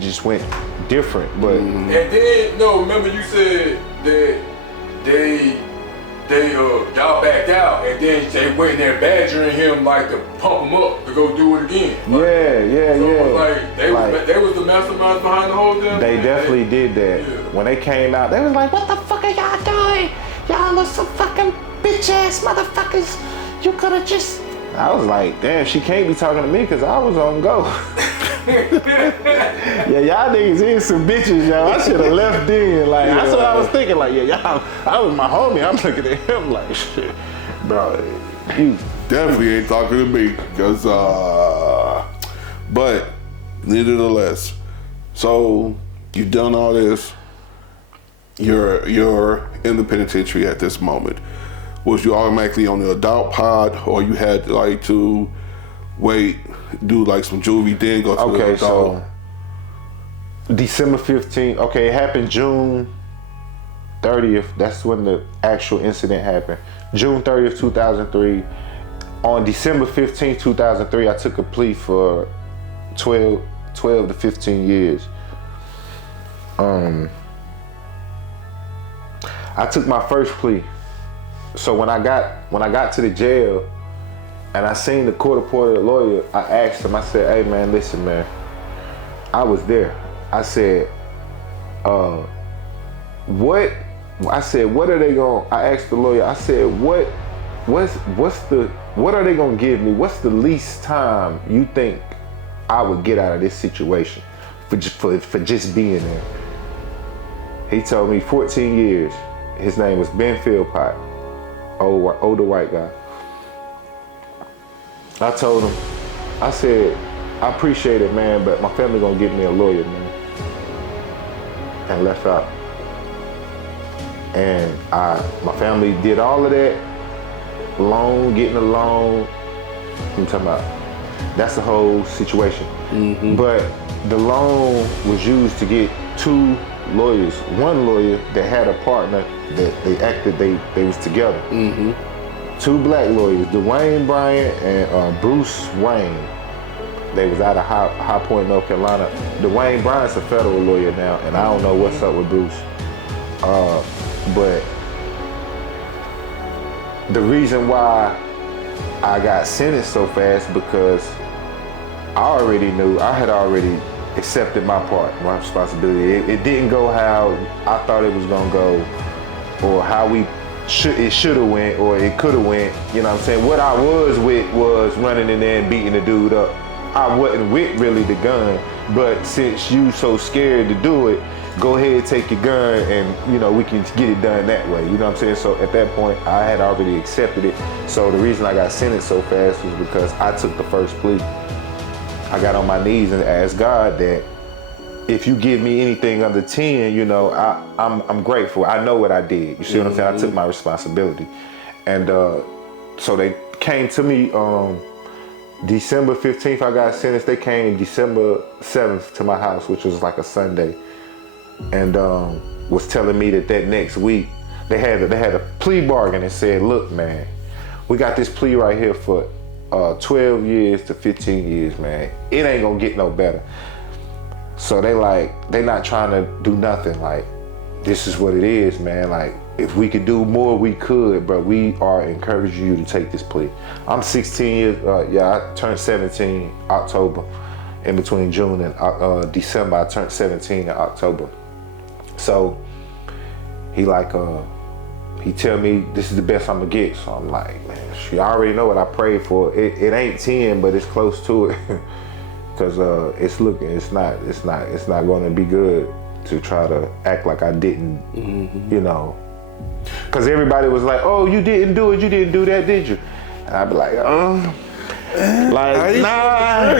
just went different. But and then remember you said that y'all backed out and then they went in there badgering him like to pump him up to go do it again. Like, yeah. So it was they was the masterminds behind the whole thing. They definitely did that. Yeah. When they came out, they was like, "What the fuck are y'all doing? Y'all are some fucking bitch ass motherfuckers. You could have just." I was like, "Damn, she can't be talking to me because I was on go." Yeah, y'all niggas is some bitches, y'all. I should have left then. Like, that's what I was thinking. Like, yeah, y'all, I was my homie. I'm looking at him like, shit, bro. You Definitely ain't talking to me, because, but nevertheless, so you've done all this. You're in the penitentiary at this moment. Was you automatically on the adult pod, or you had to wait, do like some juvie, then go to the adult? So December 15th. Okay, it happened June 30th. That's when the actual incident happened. June 30th, 2003. On December 15th, 2003, I took a plea for 12 to 15 years. I took my first plea. So when I got to the jail and I seen the court-appointed lawyer, I asked him, I said, "Hey man, listen man, I was there." I said, what are they gonna, I asked the lawyer, I said, what are they gonna give me? What's the least time you think I would get out of this situation for just being there? He told me 14 years. His name was Ben Philpott, older white guy. I told him, I said, "I appreciate it, man, but my family gonna get me a lawyer, man." And left out. And my family did all of that, getting a loan. I'm talking about, that's the whole situation. But the loan was used to get two lawyers. One lawyer that had a partner that they acted, they was together. Two black lawyers, Dwayne Bryant and Bruce Wayne. They was out of High Point, North Carolina. Dwayne Bryant's a federal lawyer now, and I don't know what's up with Bruce. But the reason why I got sentenced so fast, because I already knew, I had already accepted my part, my responsibility. It didn't go how I thought it was gonna go, or how it should have went, or it could have went. You know what I'm saying? What I was with was running in there and beating the dude up. I wasn't with really the gun, but since you so scared to do it, go ahead, take your gun, and we can get it done that way. You know what I'm saying? So at that point, I had already accepted it. So the reason I got sentenced so fast was because I took the first plea. I got on my knees and asked God that if you give me anything under 10, I'm grateful. I know what I did. You see what I'm saying? I took my responsibility. And so they came to me December 15th, I got sentenced. They came December 7th to my house, which was like a Sunday, and was telling me that next week they had a plea bargain and said, "Look, man, we got this plea right here for 12 years to 15 years, man. It ain't gonna get no better. So they not trying to do nothing. Like, this is what it is, man. Like, if we could do more, we could, but we are encouraging you to take this plea. I'm 16 years, I turned 17 October. In between June and December, I turned 17 in October. So he tell me this is the best I'm gonna get. So I'm like, man, you already know what I prayed for. It ain't 10, but it's close to it. Cause it's not gonna be good to try to act like I didn't, you know. Cause everybody was like, oh, you didn't do it, you didn't do that, did you? And I'd be like, like, nah.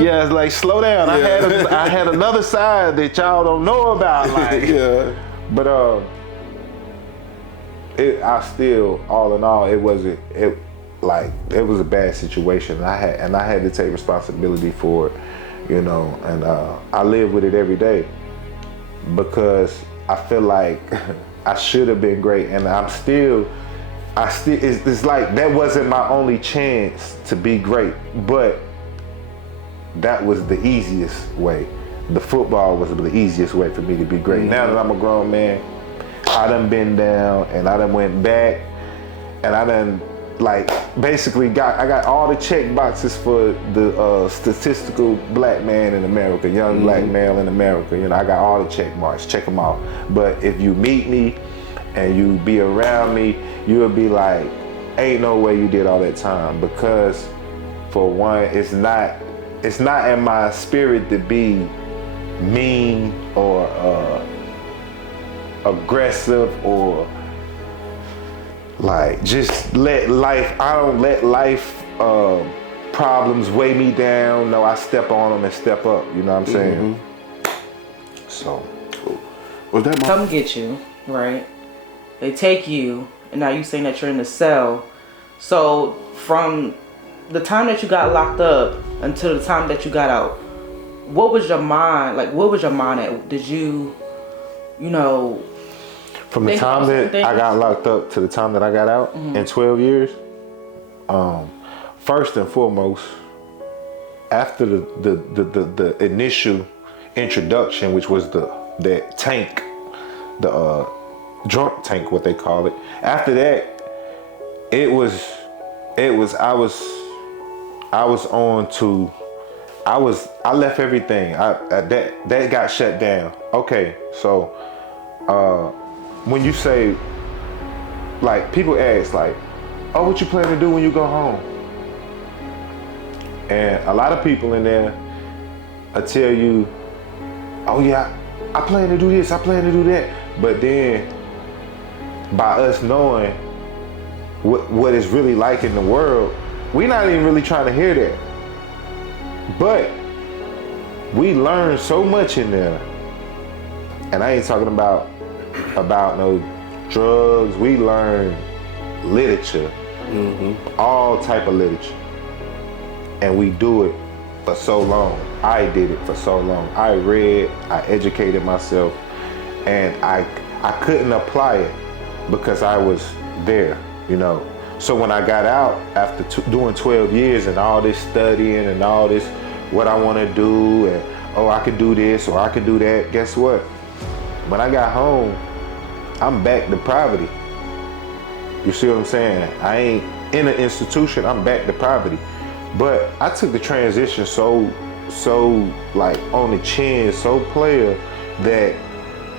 Yeah, it's like, slow down. Yeah. I had another side that y'all don't know about. Like, Yeah. But I still, all in all, it was a bad situation. And I had to take responsibility for it, you know. And I live with it every day because I feel like I should have been great, and it's like that wasn't my only chance to be great, but that was the easiest way. The football was the easiest way for me to be great. Now that I'm a grown man, I done been down and I done went back and I done basically I got all the check boxes for the statistical black man in America, young black male in America. You know, I got all the check marks, check them out. But if you meet me and you be around me, you'll be like, ain't no way you did all that time, because for one, it's not in my spirit to be mean or aggressive or like just I don't let life problems weigh me down. No, I step on them and step up, you know what I'm saying? So, Was that my Come get you, right? They take you, and now you saying that you're in the cell. So from the time that you got locked up until the time that you got out, what was your mind at? Did you know? from the time that I got locked up to the time that I got out in 12 years, first and foremost, after the initial introduction, which was that tank, the drunk tank, what they call it. After that, I left everything. That got shut down. Okay, so when you say, like, people ask like, oh, what you plan to do when you go home? And a lot of people in there will tell you, oh yeah, I plan to do this, I plan to do that. But then by us knowing what it's really like in the world, we're not even really trying to hear that. But we learn so much in there. And I ain't talking about no drugs. We learn literature, all type of literature. And we do it for so long. I did it for so long. I read, I educated myself, and I couldn't apply it because I was there, you know. So when I got out after doing 12 years and all this studying and all this, what I want to do, and oh, I can do this or I can do that, guess what? When I got home, I'm back to poverty. You see what I'm saying? I ain't in an institution, I'm back to poverty. But I took the transition so like on the chin, so player, that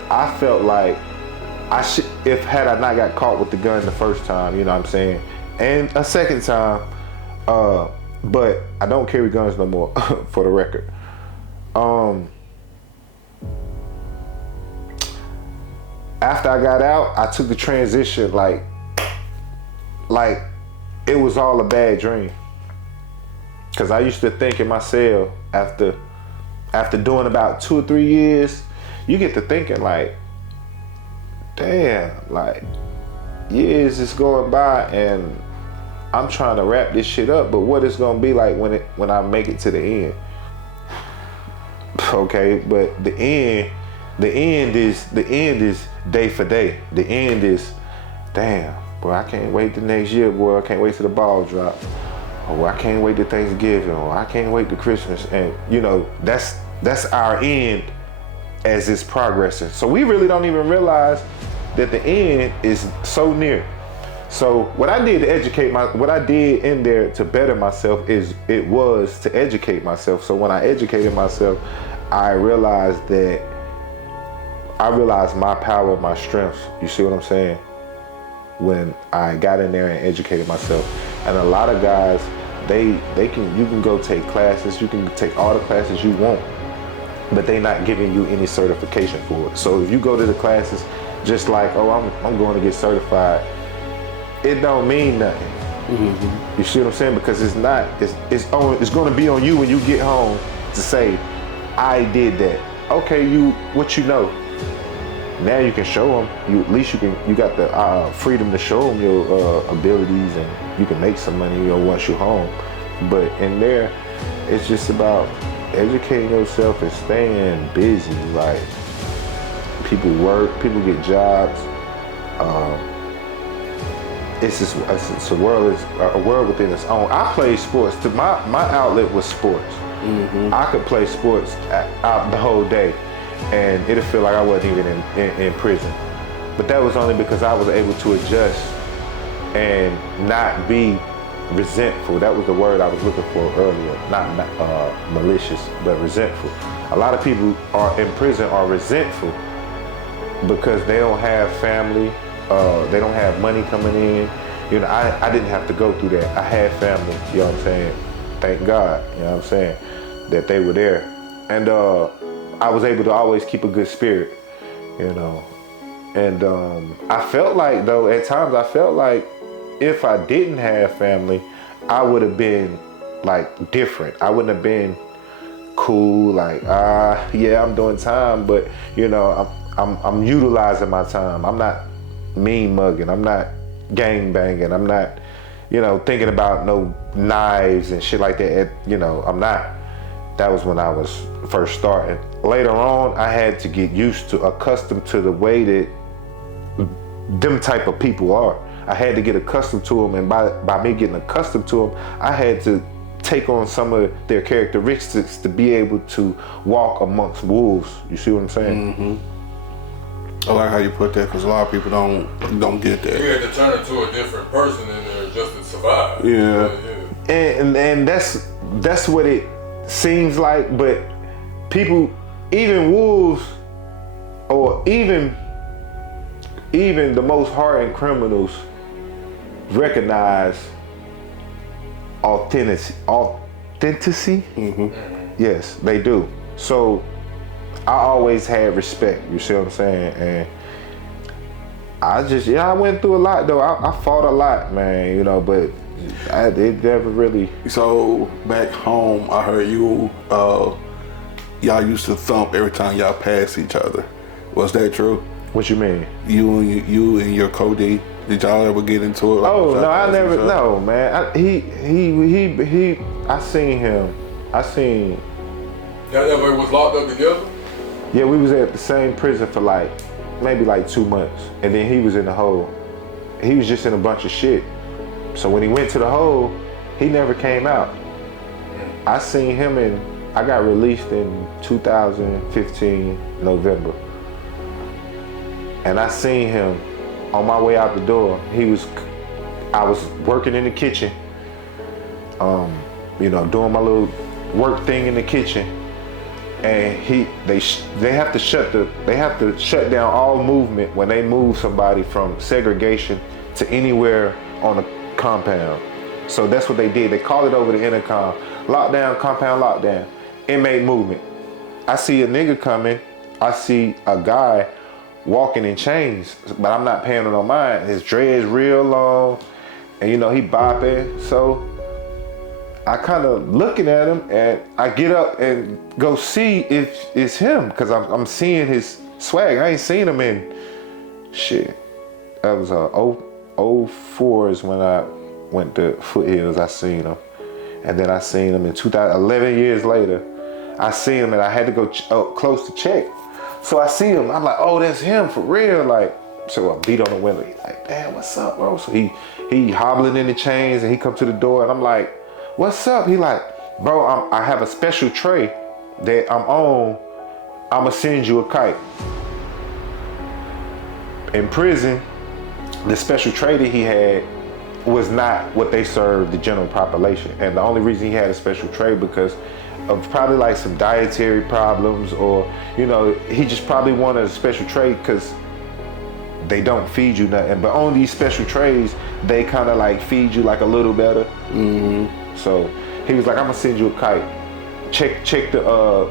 I felt like had I not got caught with the gun the first time, you know what I'm saying? And a second time, but I don't carry guns no more, for the record. After I got out, I took the transition like it was all a bad dream. Cause I used to think in my cell after doing about 2 or 3 years, you get to thinking like, damn, like years is going by and I'm trying to wrap this shit up, but what it's gonna be like when I make it to the end. Okay, but the end is day for day. The end is, damn, Boy, I can't wait the next year, boy. I can't wait till the ball drop. Or I can't wait to Thanksgiving. Or I can't wait to Christmas. And you know, that's our end as it's progressing. So we really don't even realize that the end is so near. So what I did to educate what I did in there to better myself was to educate myself. So when I educated myself, I realized my power, my strengths. You see what I'm saying? When I got in there and educated myself. And a lot of guys, you can go take classes, you can take all the classes you want, but they not giving you any certification for it. So if you go to the classes just like, oh, I'm going to get certified, it don't mean nothing. Mm-hmm. You see what I'm saying? Because it's going to be on you when you get home to say, I did that. Okay, what you know. Now you can show them. At least you got the freedom to show them your abilities, and you can make some money once you're home. But in there, it's just about educating yourself and staying busy. Like, people work, people get jobs. It's a world within its own. I played sports. My outlet was sports. Mm-hmm. I could play sports out the whole day, and it'd feel like I wasn't even in prison. But that was only because I was able to adjust and not be resentful. That was the word I was looking for earlier. Not malicious, but resentful. A lot of people in prison are resentful because they don't have family. They don't have money coming in. You know, I didn't have to go through that. I had family, you know what I'm saying? Thank God, you know what I'm saying, that they were there. And I was able to always keep a good spirit, you know. And I felt like, though, at times I felt like if I didn't have family, I would have been like different. I wouldn't have been cool, like, yeah, I'm doing time, but you know, I'm utilizing my time. I'm not mean mugging, I'm not gang banging, I'm not, you know, thinking about no knives and shit like that. You know, I'm not. That was when I was first starting. Later on, I had to get accustomed to the way that them type of people are. I had to get accustomed to them, and by me getting accustomed to them, I had to take on some of their characteristics to be able to walk amongst wolves. You see what I'm saying? Mm-hmm. I like how you put that, because a lot of people don't get that. You had to turn into a different person in there just to survive. Yeah. And that's what it seems like. But people, even wolves, or even the most hardened criminals, recognize authenticity. Mm-hmm. Yes, they do. So I always had respect, you see what I'm saying? And I went through a lot, though. I fought a lot, man, you know, but it never really. So back home, I heard y'all used to thump every time y'all passed each other. Was that true? What you mean? You and your co-D, did y'all ever get into it? Like, oh, no, I never, no, man. I seen him. Y'all ever was locked up together? Yeah, we was at the same prison for maybe 2 months, and then he was in the hole. He was just in a bunch of shit. So when he went to the hole, he never came out. I seen him I got released in 2015, November. And I seen him on my way out the door. I was working in the kitchen, you know, doing my little work thing in the kitchen. And they have to shut down all movement when they move somebody from segregation to anywhere on a compound. So that's what they did. They called it over the intercom. Lockdown, compound lockdown, inmate movement. I see a nigga coming. I see a guy walking in chains, but I'm not paying no mind. His dreads real long, and you know, he bopping. So I kind of looking at him, and I get up and go see if it's him, because I'm seeing his swag. I ain't seen him in shit. That was 04 is when I went to Foothills. I seen him, and then I seen him in 2011 years later. I seen him, and I had to go close to check. So I see him. I'm like, oh, that's him for real. Like, So I beat on the window. He like, damn, what's up, bro? So he hobbling in the chains and he come to the door and I'm like, what's up? He like, bro, I have a special tray that I'm on. I'ma send you a kite. In prison, the special tray that he had was not what they served the general population. And the only reason he had a special tray because of probably like some dietary problems, or, you know, he just probably wanted a special tray because they don't feed you nothing. But on these special trays, they kind of like feed you like a little better. Mm-hmm. So he was like, I'm gonna send you a kite. Check the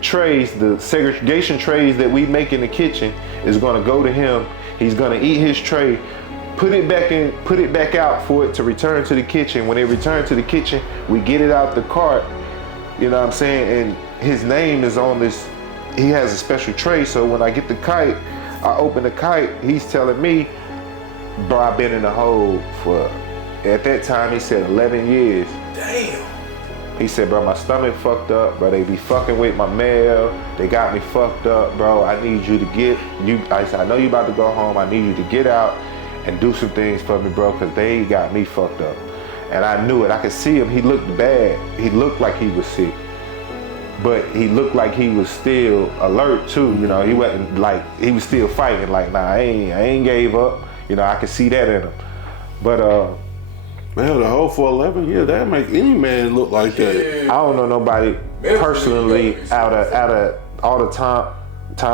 trays, the segregation trays that we make in the kitchen is gonna go to him. He's gonna eat his tray, put it back out for it to return to the kitchen. When it returns to the kitchen, we get it out the cart, you know what I'm saying? And his name is on this, he has a special tray. So when I get the kite, I open the kite, he's telling me, bro, I've been in the hole for, at that time he said 11 years. Damn. He said, bro, my stomach fucked up, bro. They be fucking with my mail. They got me fucked up, bro. I need you to I said, I know you about to go home. I need you to get out and do some things for me, bro, because they got me fucked up. And I knew it. I could see him. He looked bad. He looked like he was sick. But he looked like he was still alert too. You know, he wasn't like, he was still fighting. Like, nah, I ain't gave up. You know, I could see that in him. But man, the whole for 11 years, that make any man look like that. I don't know nobody personally out of all the time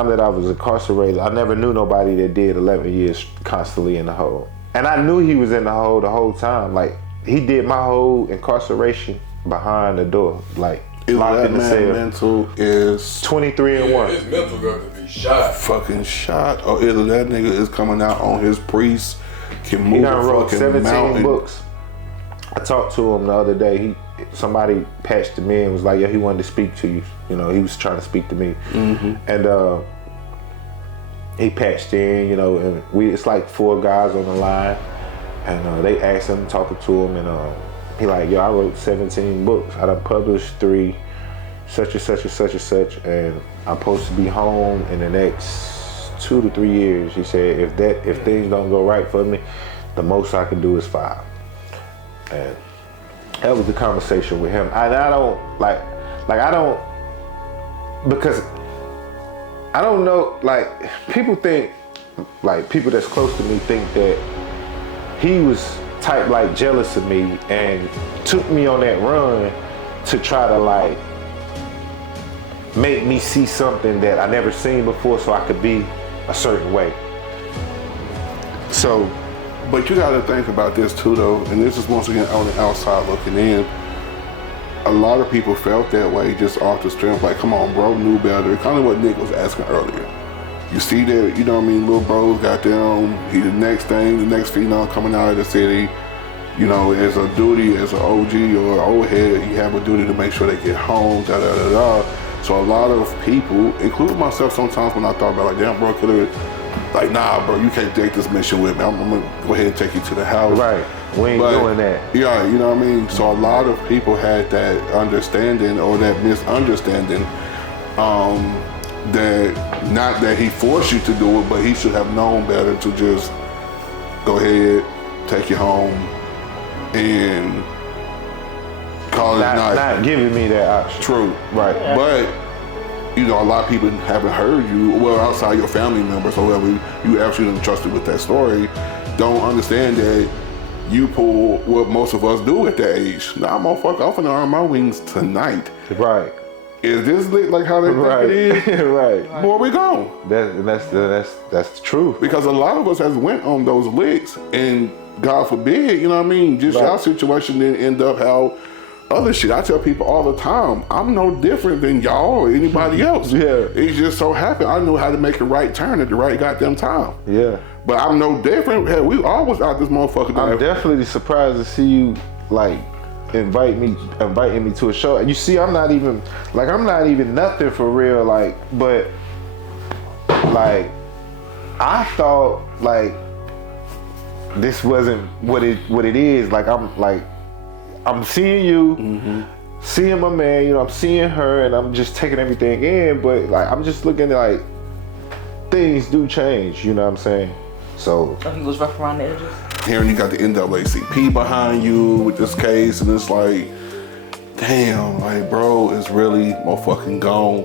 that I was incarcerated. I never knew nobody that did 11 years constantly in the hole. And I knew he was in the hole the whole time. Like, he did my whole incarceration behind the door. Like, locked in the cell. Mental is 23 and 1. His mental got to be shot. fucking shot, or either that nigga is coming out on his priest, can move He done a wrote fucking 17 mountain. books. I talked to him the other day. Somebody patched him in and was like, yeah, he wanted to speak to you. You know, he was trying to speak to me. Mm-hmm. And he patched in, you know, and it's like 4 guys on the line. And they asked him, talking to him, and he like, yo, I wrote 17 books. I done published 3, such and such and such and such, and I'm supposed to be home in the next 2 to 3 years. He said, if things don't go right for me, the most I can do is 5. And that was the conversation with him. And I don't because I don't know, like, people think, like, people that's close to me think that he was type like jealous of me and took me on that run to try to like make me see something that I never seen before so I could be a certain way. So, but you gotta think about this too though, and this is once again on the outside looking in. A lot of people felt that way just off the strength, like, come on, bro, knew better. Kind of what Nick was asking earlier. You see that, you know what I mean, little bro's got them, he the next phenom coming out of the city, you know, as a duty, as an OG or old head, you have a duty to make sure they get home, da-da-da-da. So a lot of people, including myself sometimes when I thought about, like, damn, bro, could've, like, nah, bro, you can't take this mission with me. I'm gonna go ahead and take you to the house. Right, we ain't doing that. Yeah, you know what I mean? So a lot of people had that understanding or that misunderstanding, that not that he forced you to do it, but he should have known better to just go ahead, take you home, and call it night. Not giving me that option. True. Right. But, you know, a lot of people haven't heard you, well, outside your family members or whoever you actually entrusted with that story, don't understand that you pull what most of us do at that age. Nah, motherfucker, I'm finna earn my wings tonight. Right. Is this lit like how they think Right. it is? Right. Boy, we gone. That's the truth. Because a lot of us has went on those licks, and God forbid, you know what I mean, just Right. our situation didn't end up how other shit. I tell people all the time, I'm no different than y'all or anybody else. Yeah. It just so happened I knew how to make a right turn at the right goddamn time. Yeah. But I'm no different. Hell, we always out this motherfucker. I'm definitely surprised to see you like inviting me to a show. You see, I'm not even nothing for real. Like, but like I thought like this wasn't what it is. Like I'm seeing you, seeing my man. You know, I'm seeing her, and I'm just taking everything in. But like I'm just looking at like things do change, you know what I'm saying? So he was rough around the edges. Hearing you got the NAACP behind you with this case, and it's like, damn, like, bro, it's really motherfucking gone.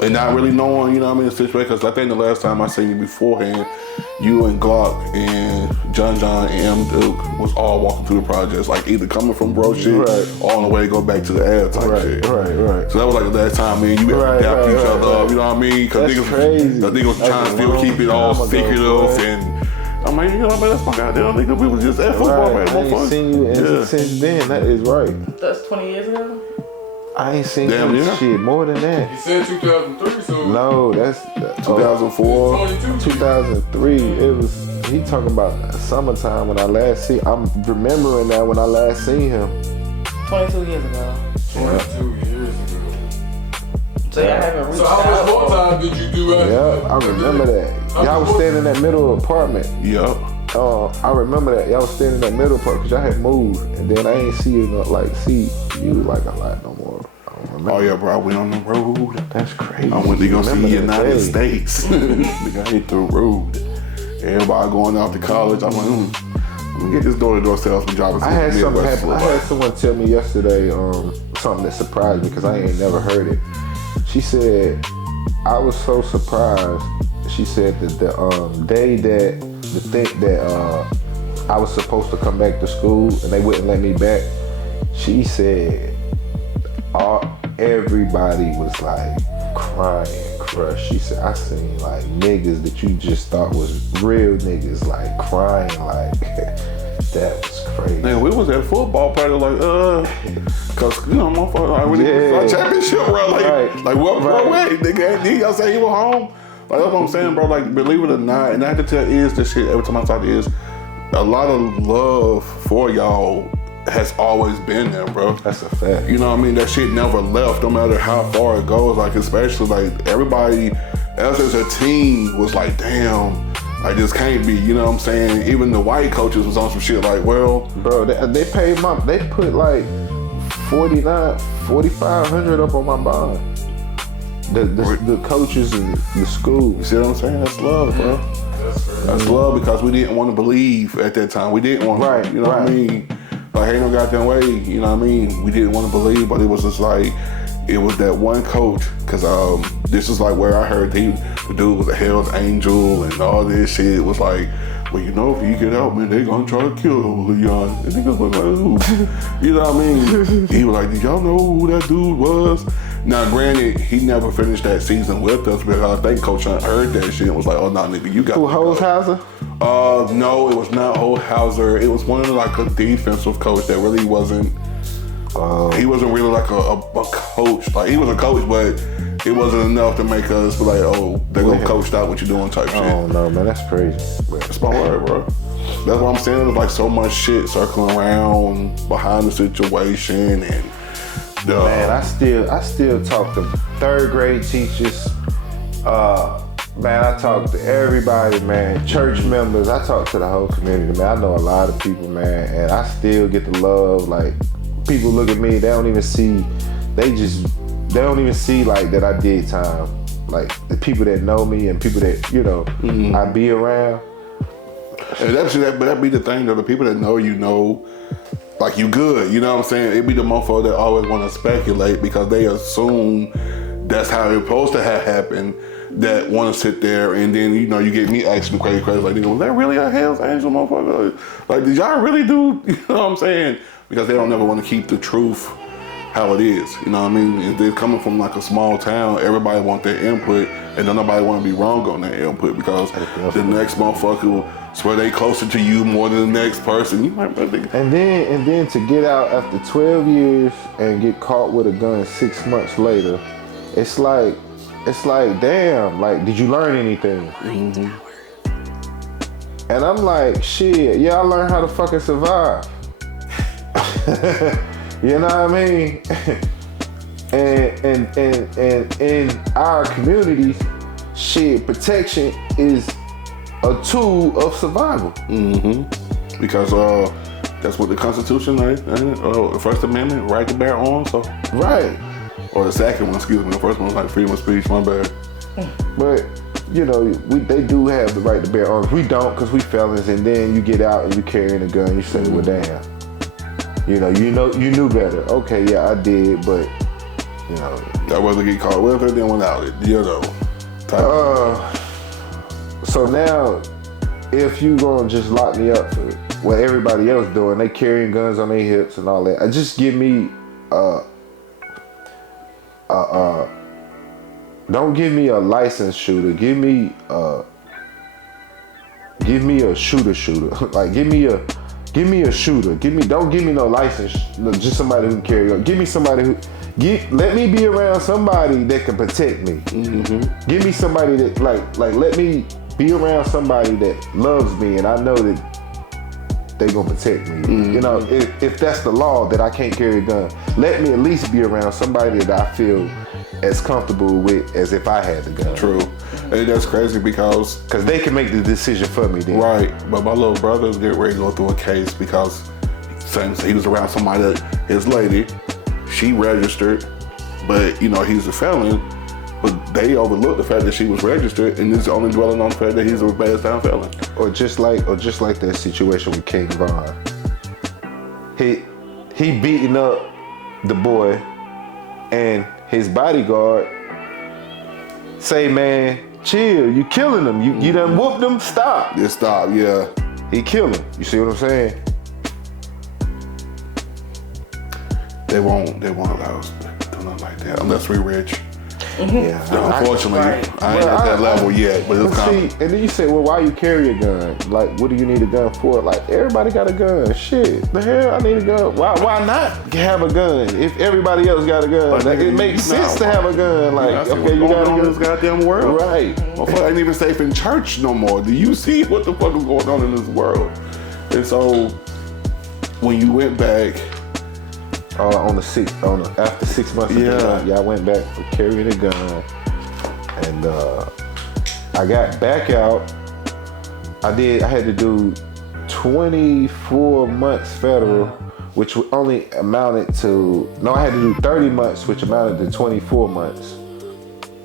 And not really knowing, you know what I mean, the situation, because I think the last time I seen you beforehand, you and Glock and John and M. Duke was all walking through the projects, like either coming from bro shit or on the way to go back to the ad type shit. Right. So that was like the last time, man, you ever dapped each other up, you know what I mean? Because niggas was trying to still keep it all secretive, and I'm like, you know, man, that's my goddamn nigga. We was just at football, man. I ain't seen you since then. That is right. That's 20 years ago? I ain't seen you shit more than that. You said 2003, so No, that's 2004. 2003. It was. He talking about summertime when I last see. I'm remembering that when I last seen him. 22 years ago. 22 years ago. So y'all haven't reached So how much more out. time did you do after? Yeah, I remember that. Y'all was staying in that middle apartment. Yup. I remember that. Y'all was staying in that middle apartment because y'all had moved, and then I ain't see you like a lot no more. I don't remember. Oh yeah, bro, I went on the road. That's crazy. I went to go see Remember that United day. States. Nigga, I hit the road. Everybody going out to college. I'm like, let me get this door-to-door salesman job. I had something happen. I had someone tell me yesterday something that surprised me because I ain't never heard it. She said, I was so surprised. She said that the day that I was supposed to come back to school and they wouldn't let me back, she said everybody was like crying, crushed. She said, I seen like niggas that you just thought was real niggas like crying like that was crazy. Man, we was at football practice like, cause you know, motherfucker, like when it was like championship, bro, like what, bro, wait, nigga, y'all say he was home. Like that's what I'm saying, bro. Like believe it or not, and I have to tell Iz this shit every time I talk to Iz, a lot of love for y'all has always been there, bro. That's a fact. You know what I mean? That shit never left, no matter how far it goes. Like especially like everybody else as a team was like, damn. Like this can't be, you know what I'm saying? Even the white coaches was on some shit like, well, bro, they paid they put like $4,500 up on my bond. The coaches and the school. You see what I'm saying? That's love, bro. That's love because we didn't want to believe at that time. We didn't want to, you know what I mean? Like, ain't no goddamn way, you know what I mean? We didn't want to believe, but it was just like, it was that one coach, because this is like where I heard the dude was a Hell's Angel and all this shit. It was like, well, you know, if you get out, man, they gonna try to kill Leon. And niggas was like, ooh. You know what I mean? He was like, did y'all know who that dude was? Now, granted, he never finished that season with us because I think Coach Hunt heard that shit and was like, oh, nah, nigga, you got Who, Holzhauser? No, it was not Holzhauser. It was one of like a defensive coach that really wasn't. He wasn't really like a coach. Like he was a coach, but it wasn't enough to make us be like, oh, they're gonna coach out what you doing type shit. Oh no, man, that's crazy. That's my word, bro. That's what I'm saying. There's like so much shit circling around behind the situation, and man, I still talk to third grade teachers. Man, I talk to everybody, man. Church members. I talk to the whole community, man. I know a lot of people, man, and I still get the love. Like people look at me, they don't even see. They don't even see like that I did time. Like the people that know me and people that I be around. And that be the thing though. The people that know you know, like you good. You know what I'm saying? It be the motherfucker that always want to speculate because they assume that's how it's supposed to have happened. That want to sit there and then you get me asking crazy like, nigga, was that really a Hell's Angel, motherfucker? Like, did y'all really do? You know what I'm saying? Because they don't never want to keep the truth how it is. You know what I mean? If they're coming from like a small town, everybody want their input, and then nobody want to be wrong on their input because the next motherfucker swear they closer to you more than the next person. You might and then to get out after 12 years and get caught with a gun 6 months later, it's like, damn, like, did you learn anything? Mm-hmm. And I'm like, shit, yeah, I learned how to fucking survive. You know what I mean? and in our communities, shit, protection is a tool of survival. Mm-hmm. Because that's what the Constitution, right? The First Amendment, right to bear arms. So. Right. Or the second one, excuse me. The first one was like freedom of speech, my bad. But you know, they do have the right to bear arms. We don't, because we felons. And then you get out and you carrying a gun. You say, well, damn. You knew better. Okay, yeah, I did, but you know, I'd rather get caught with it than without it. You know. So now, if you gonna just lock me up for what everybody else doing, they carrying guns on their hips and all that, just give me don't give me a licensed shooter. Give me a shooter. Like give me a shooter. Don't give me no license. Just somebody who can carry on. Give me somebody let me be around somebody that can protect me. Mm-hmm. Give me somebody that let me be around somebody that loves me and I know that they gonna protect me. Mm-hmm. You know, if that's the law that I can't carry a gun, let me at least be around somebody that I feel as comfortable with as if I had the gun. True. And that's crazy because they can make the decision for me then. Right. But my little brother's getting ready to go through a case because he was around somebody that his lady, she registered, but you know, he's a felon, but they overlooked the fact that she was registered and is only dwelling on the fact that he's a bad town felon. Or just like that situation with King Von. He beating up the boy and his bodyguard say, man, chill, you killing him. You done whooped him, stop. Just stop, yeah. He killed him. You see what I'm saying? They won't allow us to do nothing like that unless we're rich. Mm-hmm. Yeah. Unfortunately, I ain't at that level yet, but it's coming. And then you say, well, why you carry a gun? Like, what do you need a gun for? Like, everybody got a gun. Shit, the hell, I need a gun. Why not have a gun if everybody else got a gun? Like, it makes sense to have a gun. Like, okay, you got a gun. In this goddamn world, right? Motherfucker ain't even safe in church no more. Do you see what the fuck is going on in this world? And so, when you went back. After 6 months of I went back for carrying a gun, and I got back out. I had to do 24 months federal, which only amounted to, I had to do 30 months, which amounted to 24 months.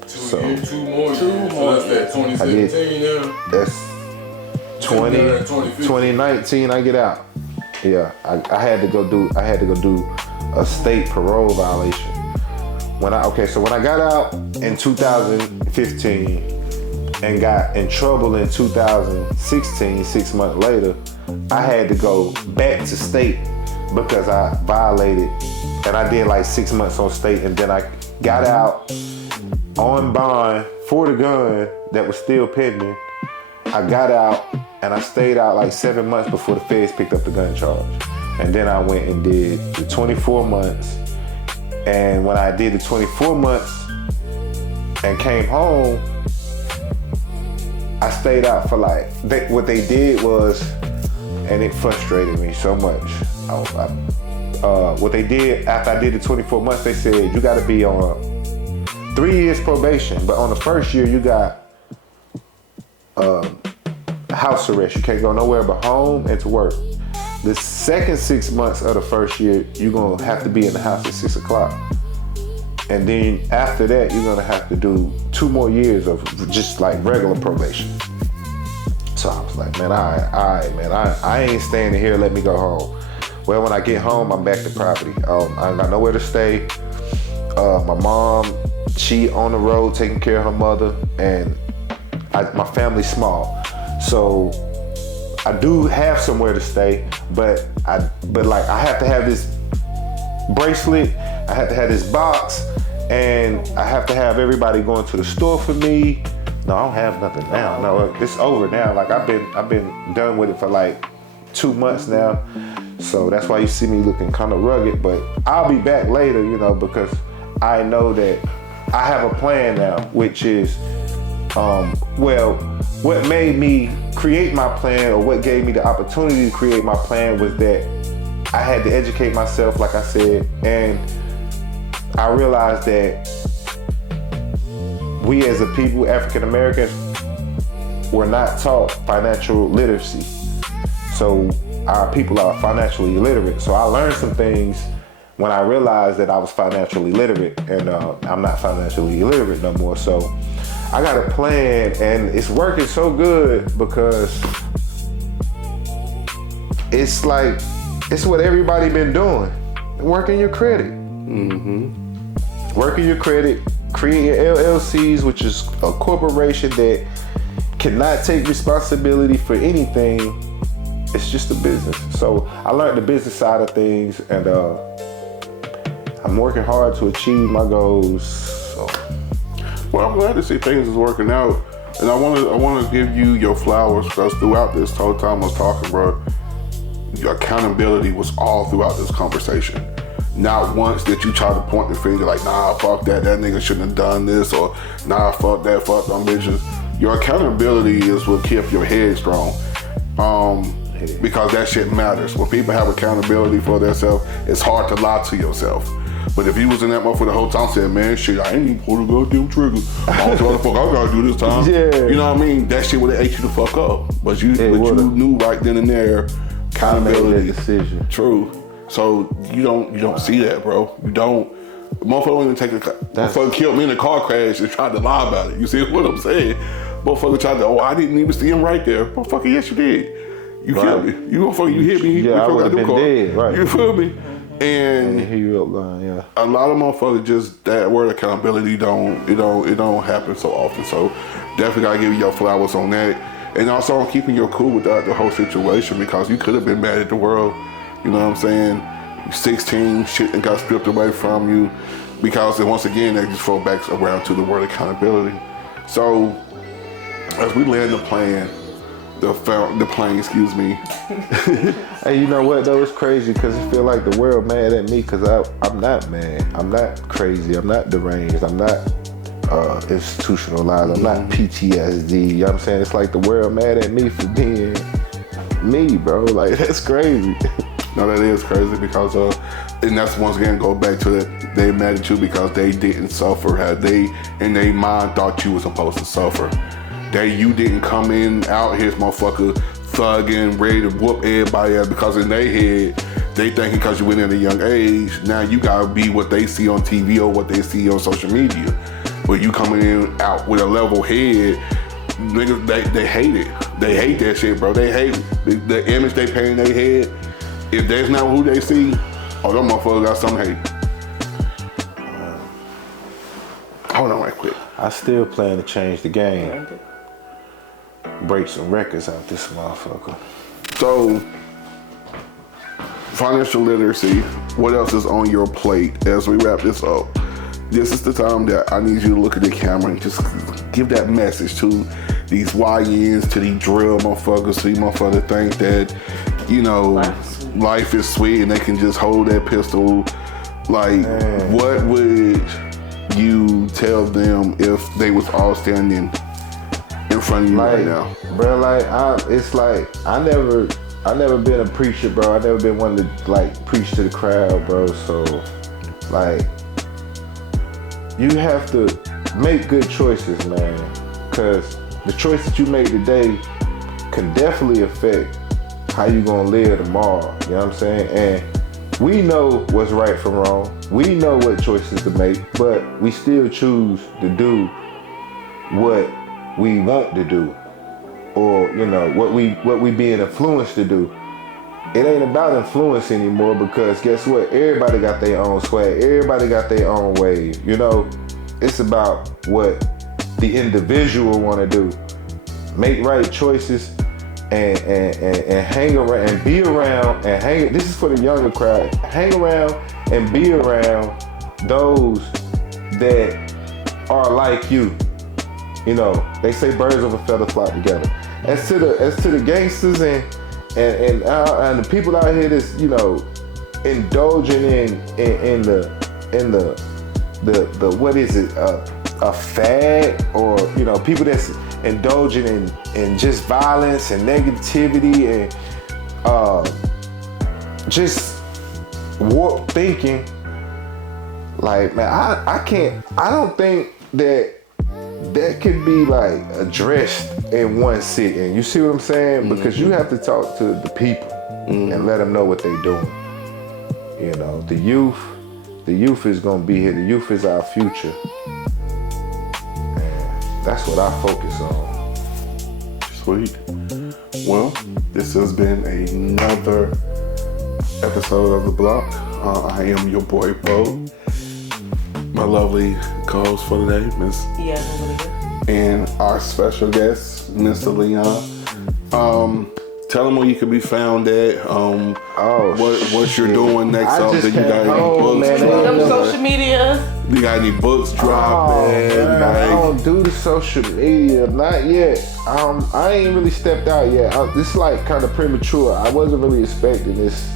Two more. So that's that 2017 now. That's 2019. I get out. Yeah, I had to go do a state parole violation. When I got out in 2015 and got in trouble in 2016, 6 months later, I had to go back to state because I violated, and I did like 6 months on state, and then I got out on bond for the gun that was still pending. I got out and I stayed out like 7 months before the feds picked up the gun charge. And then I went and did the 24 months. And when I did the 24 months and came home, I stayed out for what they did was, and it frustrated me so much. What they did after I did the 24 months, they said, you gotta be on 3 years probation, but on the first year you got house arrest. You can't go nowhere but home and to work. The second 6 months of the first year, you're gonna have to be in the house at 6 o'clock. And then after that, you're gonna have to do 2 more years of just like regular probation. So I was like, man, all right, man, I ain't staying in here, let me go home. Well, when I get home, I'm back to property. I got nowhere to stay. My mom, she on the road taking care of her mother, and my family's small. So I do have somewhere to stay, but I have to have this bracelet, I have to have this box, and I have to have everybody going to the store for me. No, I don't have nothing now. No, it's over now. Like I've been done with it for like 2 months now. So that's why you see me looking kind of rugged, but I'll be back later, because I know that I have a plan now, which is, what made me create my plan, or what gave me the opportunity to create my plan, was that I had to educate myself, like I said, and I realized that we as a people, African Americans, were not taught financial literacy. So our people are financially illiterate. So I learned some things when I realized that I was financially literate, and I'm not financially illiterate no more. So I got a plan, and it's working so good because it's like, it's what everybody been doing. Working your credit. Working your credit, creating LLCs, which is a corporation that cannot take responsibility for anything. It's just a business. So I learned the business side of things, and I'm working hard to achieve my goals. So. Well, I'm glad to see things is working out, and I want to give you your flowers because throughout this whole time I was talking, bro, your accountability was all throughout this conversation. Not once did you try to point the finger like, nah, fuck that nigga shouldn't have done this, or nah, fuck that, fuck them bitches. Your accountability is what kept your head strong. Because that shit matters. When people have accountability for themselves, it's hard to lie to yourself. But if you was in that motherfucker the whole time saying, man, shit, I ain't even pulled a goddamn trigger. I don't know what the fuck I gotta do this time. Yeah. You know what I mean? That shit would've ate you the fuck up. But you knew right then and there, accountability. I made that decision. True. So you don't see that, bro. You don't. Motherfucker don't even take motherfucker killed me in a car crash and tried to lie about it. You see what I'm saying? Motherfucker tried to, I didn't even see him right there. Motherfucker, yes you did. You killed me. You hit me. Yeah, I would have been dead, right. You feel me? And hear you up line, yeah. A lot of motherfuckers just, that word accountability don't happen so often. So definitely gotta give you your flowers on that. And also on keeping your cool with the whole situation, because you could have been mad at the world. You know what I'm saying? 16, shit that got stripped away from you, because once again, they just fall back around to the word accountability. So as we land the plane, excuse me. Hey, you know what though? It's crazy because I feel like the world mad at me because I'm not mad. I'm not crazy. I'm not deranged. I'm not institutionalized. I'm not PTSD. You know what I'm saying? It's like the world mad at me for being me, bro. Like, that's crazy. No, that is crazy because and that's once again go back to that, they mad at you because they didn't suffer. They in their mind thought you were supposed to suffer. You didn't come in out here, motherfucker, thugging, ready to whoop everybody out, because in their head, they thinking because you went in at a young age, now you gotta be what they see on TV or what they see on social media. But you coming in out with a level head, niggas, they hate it. They hate that shit, bro. They hate the image they paint in their head. If that's not who they see, oh, them motherfuckers got some hate. Hold on right quick. I still plan to change the game. Break some records out this motherfucker. So, financial literacy, what else is on your plate as we wrap this up? This is the time that I need you to look at the camera and just give that message to these YNs, to these drill motherfuckers, so you motherfuckers think that, you know, life is sweet and they can just hold that pistol. Like, what would you tell them if they was all standing in front of you right now? Bro, like, it's like, I never been a preacher, bro. I never been one to, like, preach to the crowd, bro. So, like, you have to make good choices, man. Because the choices you make today can definitely affect how you gonna live tomorrow. You know what I'm saying? And we know what's right from wrong. We know what choices to make, but we still choose to do what we want to do, or, you know, what we being influenced to do. It ain't about influence anymore, because guess what? Everybody got their own swag. Everybody got their own wave. You know, it's about what the individual want to do. Make right choices and hang around and be around and hang. This is for the younger crowd. Hang around and be around those that are like you. You know, they say birds of a feather flock together. As to the gangsters and the people out here that's, you know, indulging in the what is it, a fad, or, you know, people that's indulging in just violence and negativity and just warped thinking. Like, man, I don't think that could be, like, addressed in one sitting. You see what I'm saying? Because you have to talk to the people and let them know what they're doing. You know, the youth is gonna be here. The youth is our future. And That's what I focus on. Sweet. Well, this has been another episode of The Block. I am your boy, Bo. My lovely co-host for today, Miss. Yeah, that's really good. And our special guest, Mr. Leon. Tell them where you can be found at. What you're doing next up. That you got any books Them dropping? social media. You got any books dropping? I don't do the social media, not yet. I ain't really stepped out yet. This is like kind of premature. I wasn't really expecting this,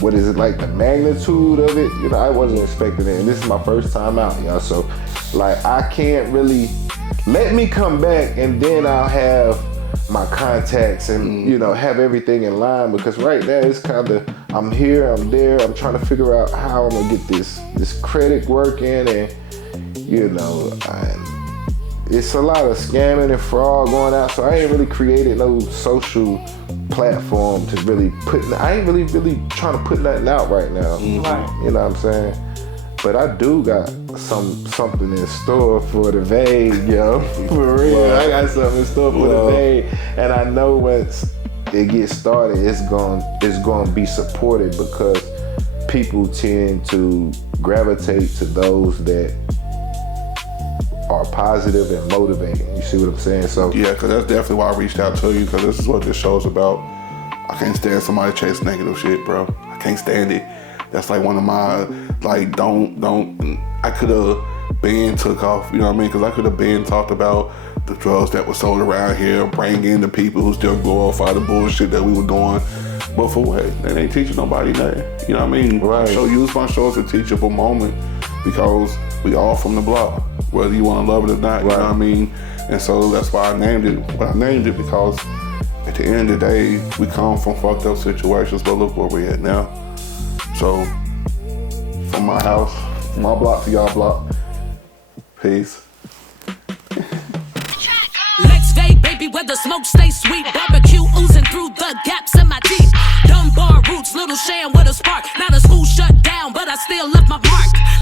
what is it, like the magnitude of it? I wasn't expecting it, and this is my first time out, y'all. So, like, I can't really, let me come back and then I'll have my contacts and, have everything in line, because right now it's kind of, I'm here, I'm there, I'm trying to figure out how I'm gonna get this credit working, and, it's a lot of scamming and fraud going out, so I ain't really created no social platform to really I ain't really trying to put nothing out right now. Right. You know what I'm saying? But I do got something in store for the Vague, yo. For real, I got something in store for the Vague, and I know once it gets started, it's going to be supported, because people tend to gravitate to those that are positive and motivating. You see what I'm saying? So yeah, because that's definitely why I reached out to you, because this is what this show's about. I can't stand somebody chase negative shit, bro. I can't stand it. That's like one of my, like, I could have been took off, you know what I mean? Because I could have been talked about the drugs that were sold around here, bring in the people who still glorify the bullshit that we were doing. But for what? They ain't teaching nobody nothing. You know what I mean? Right. So use my show as a teachable moment, because we all from the block, whether you want to love it or not, you know what I mean? And so that's why I named it what I named it, because at the end of the day, we come from fucked up situations, but look where we at now. So, from my house, my block to y'all block, peace. Lex Vade, baby, where the smoke stays sweet. Barbecue oozing through the gaps in my teeth. Dunbar roots, little Shan with a spark. Now the school shut down, but I still love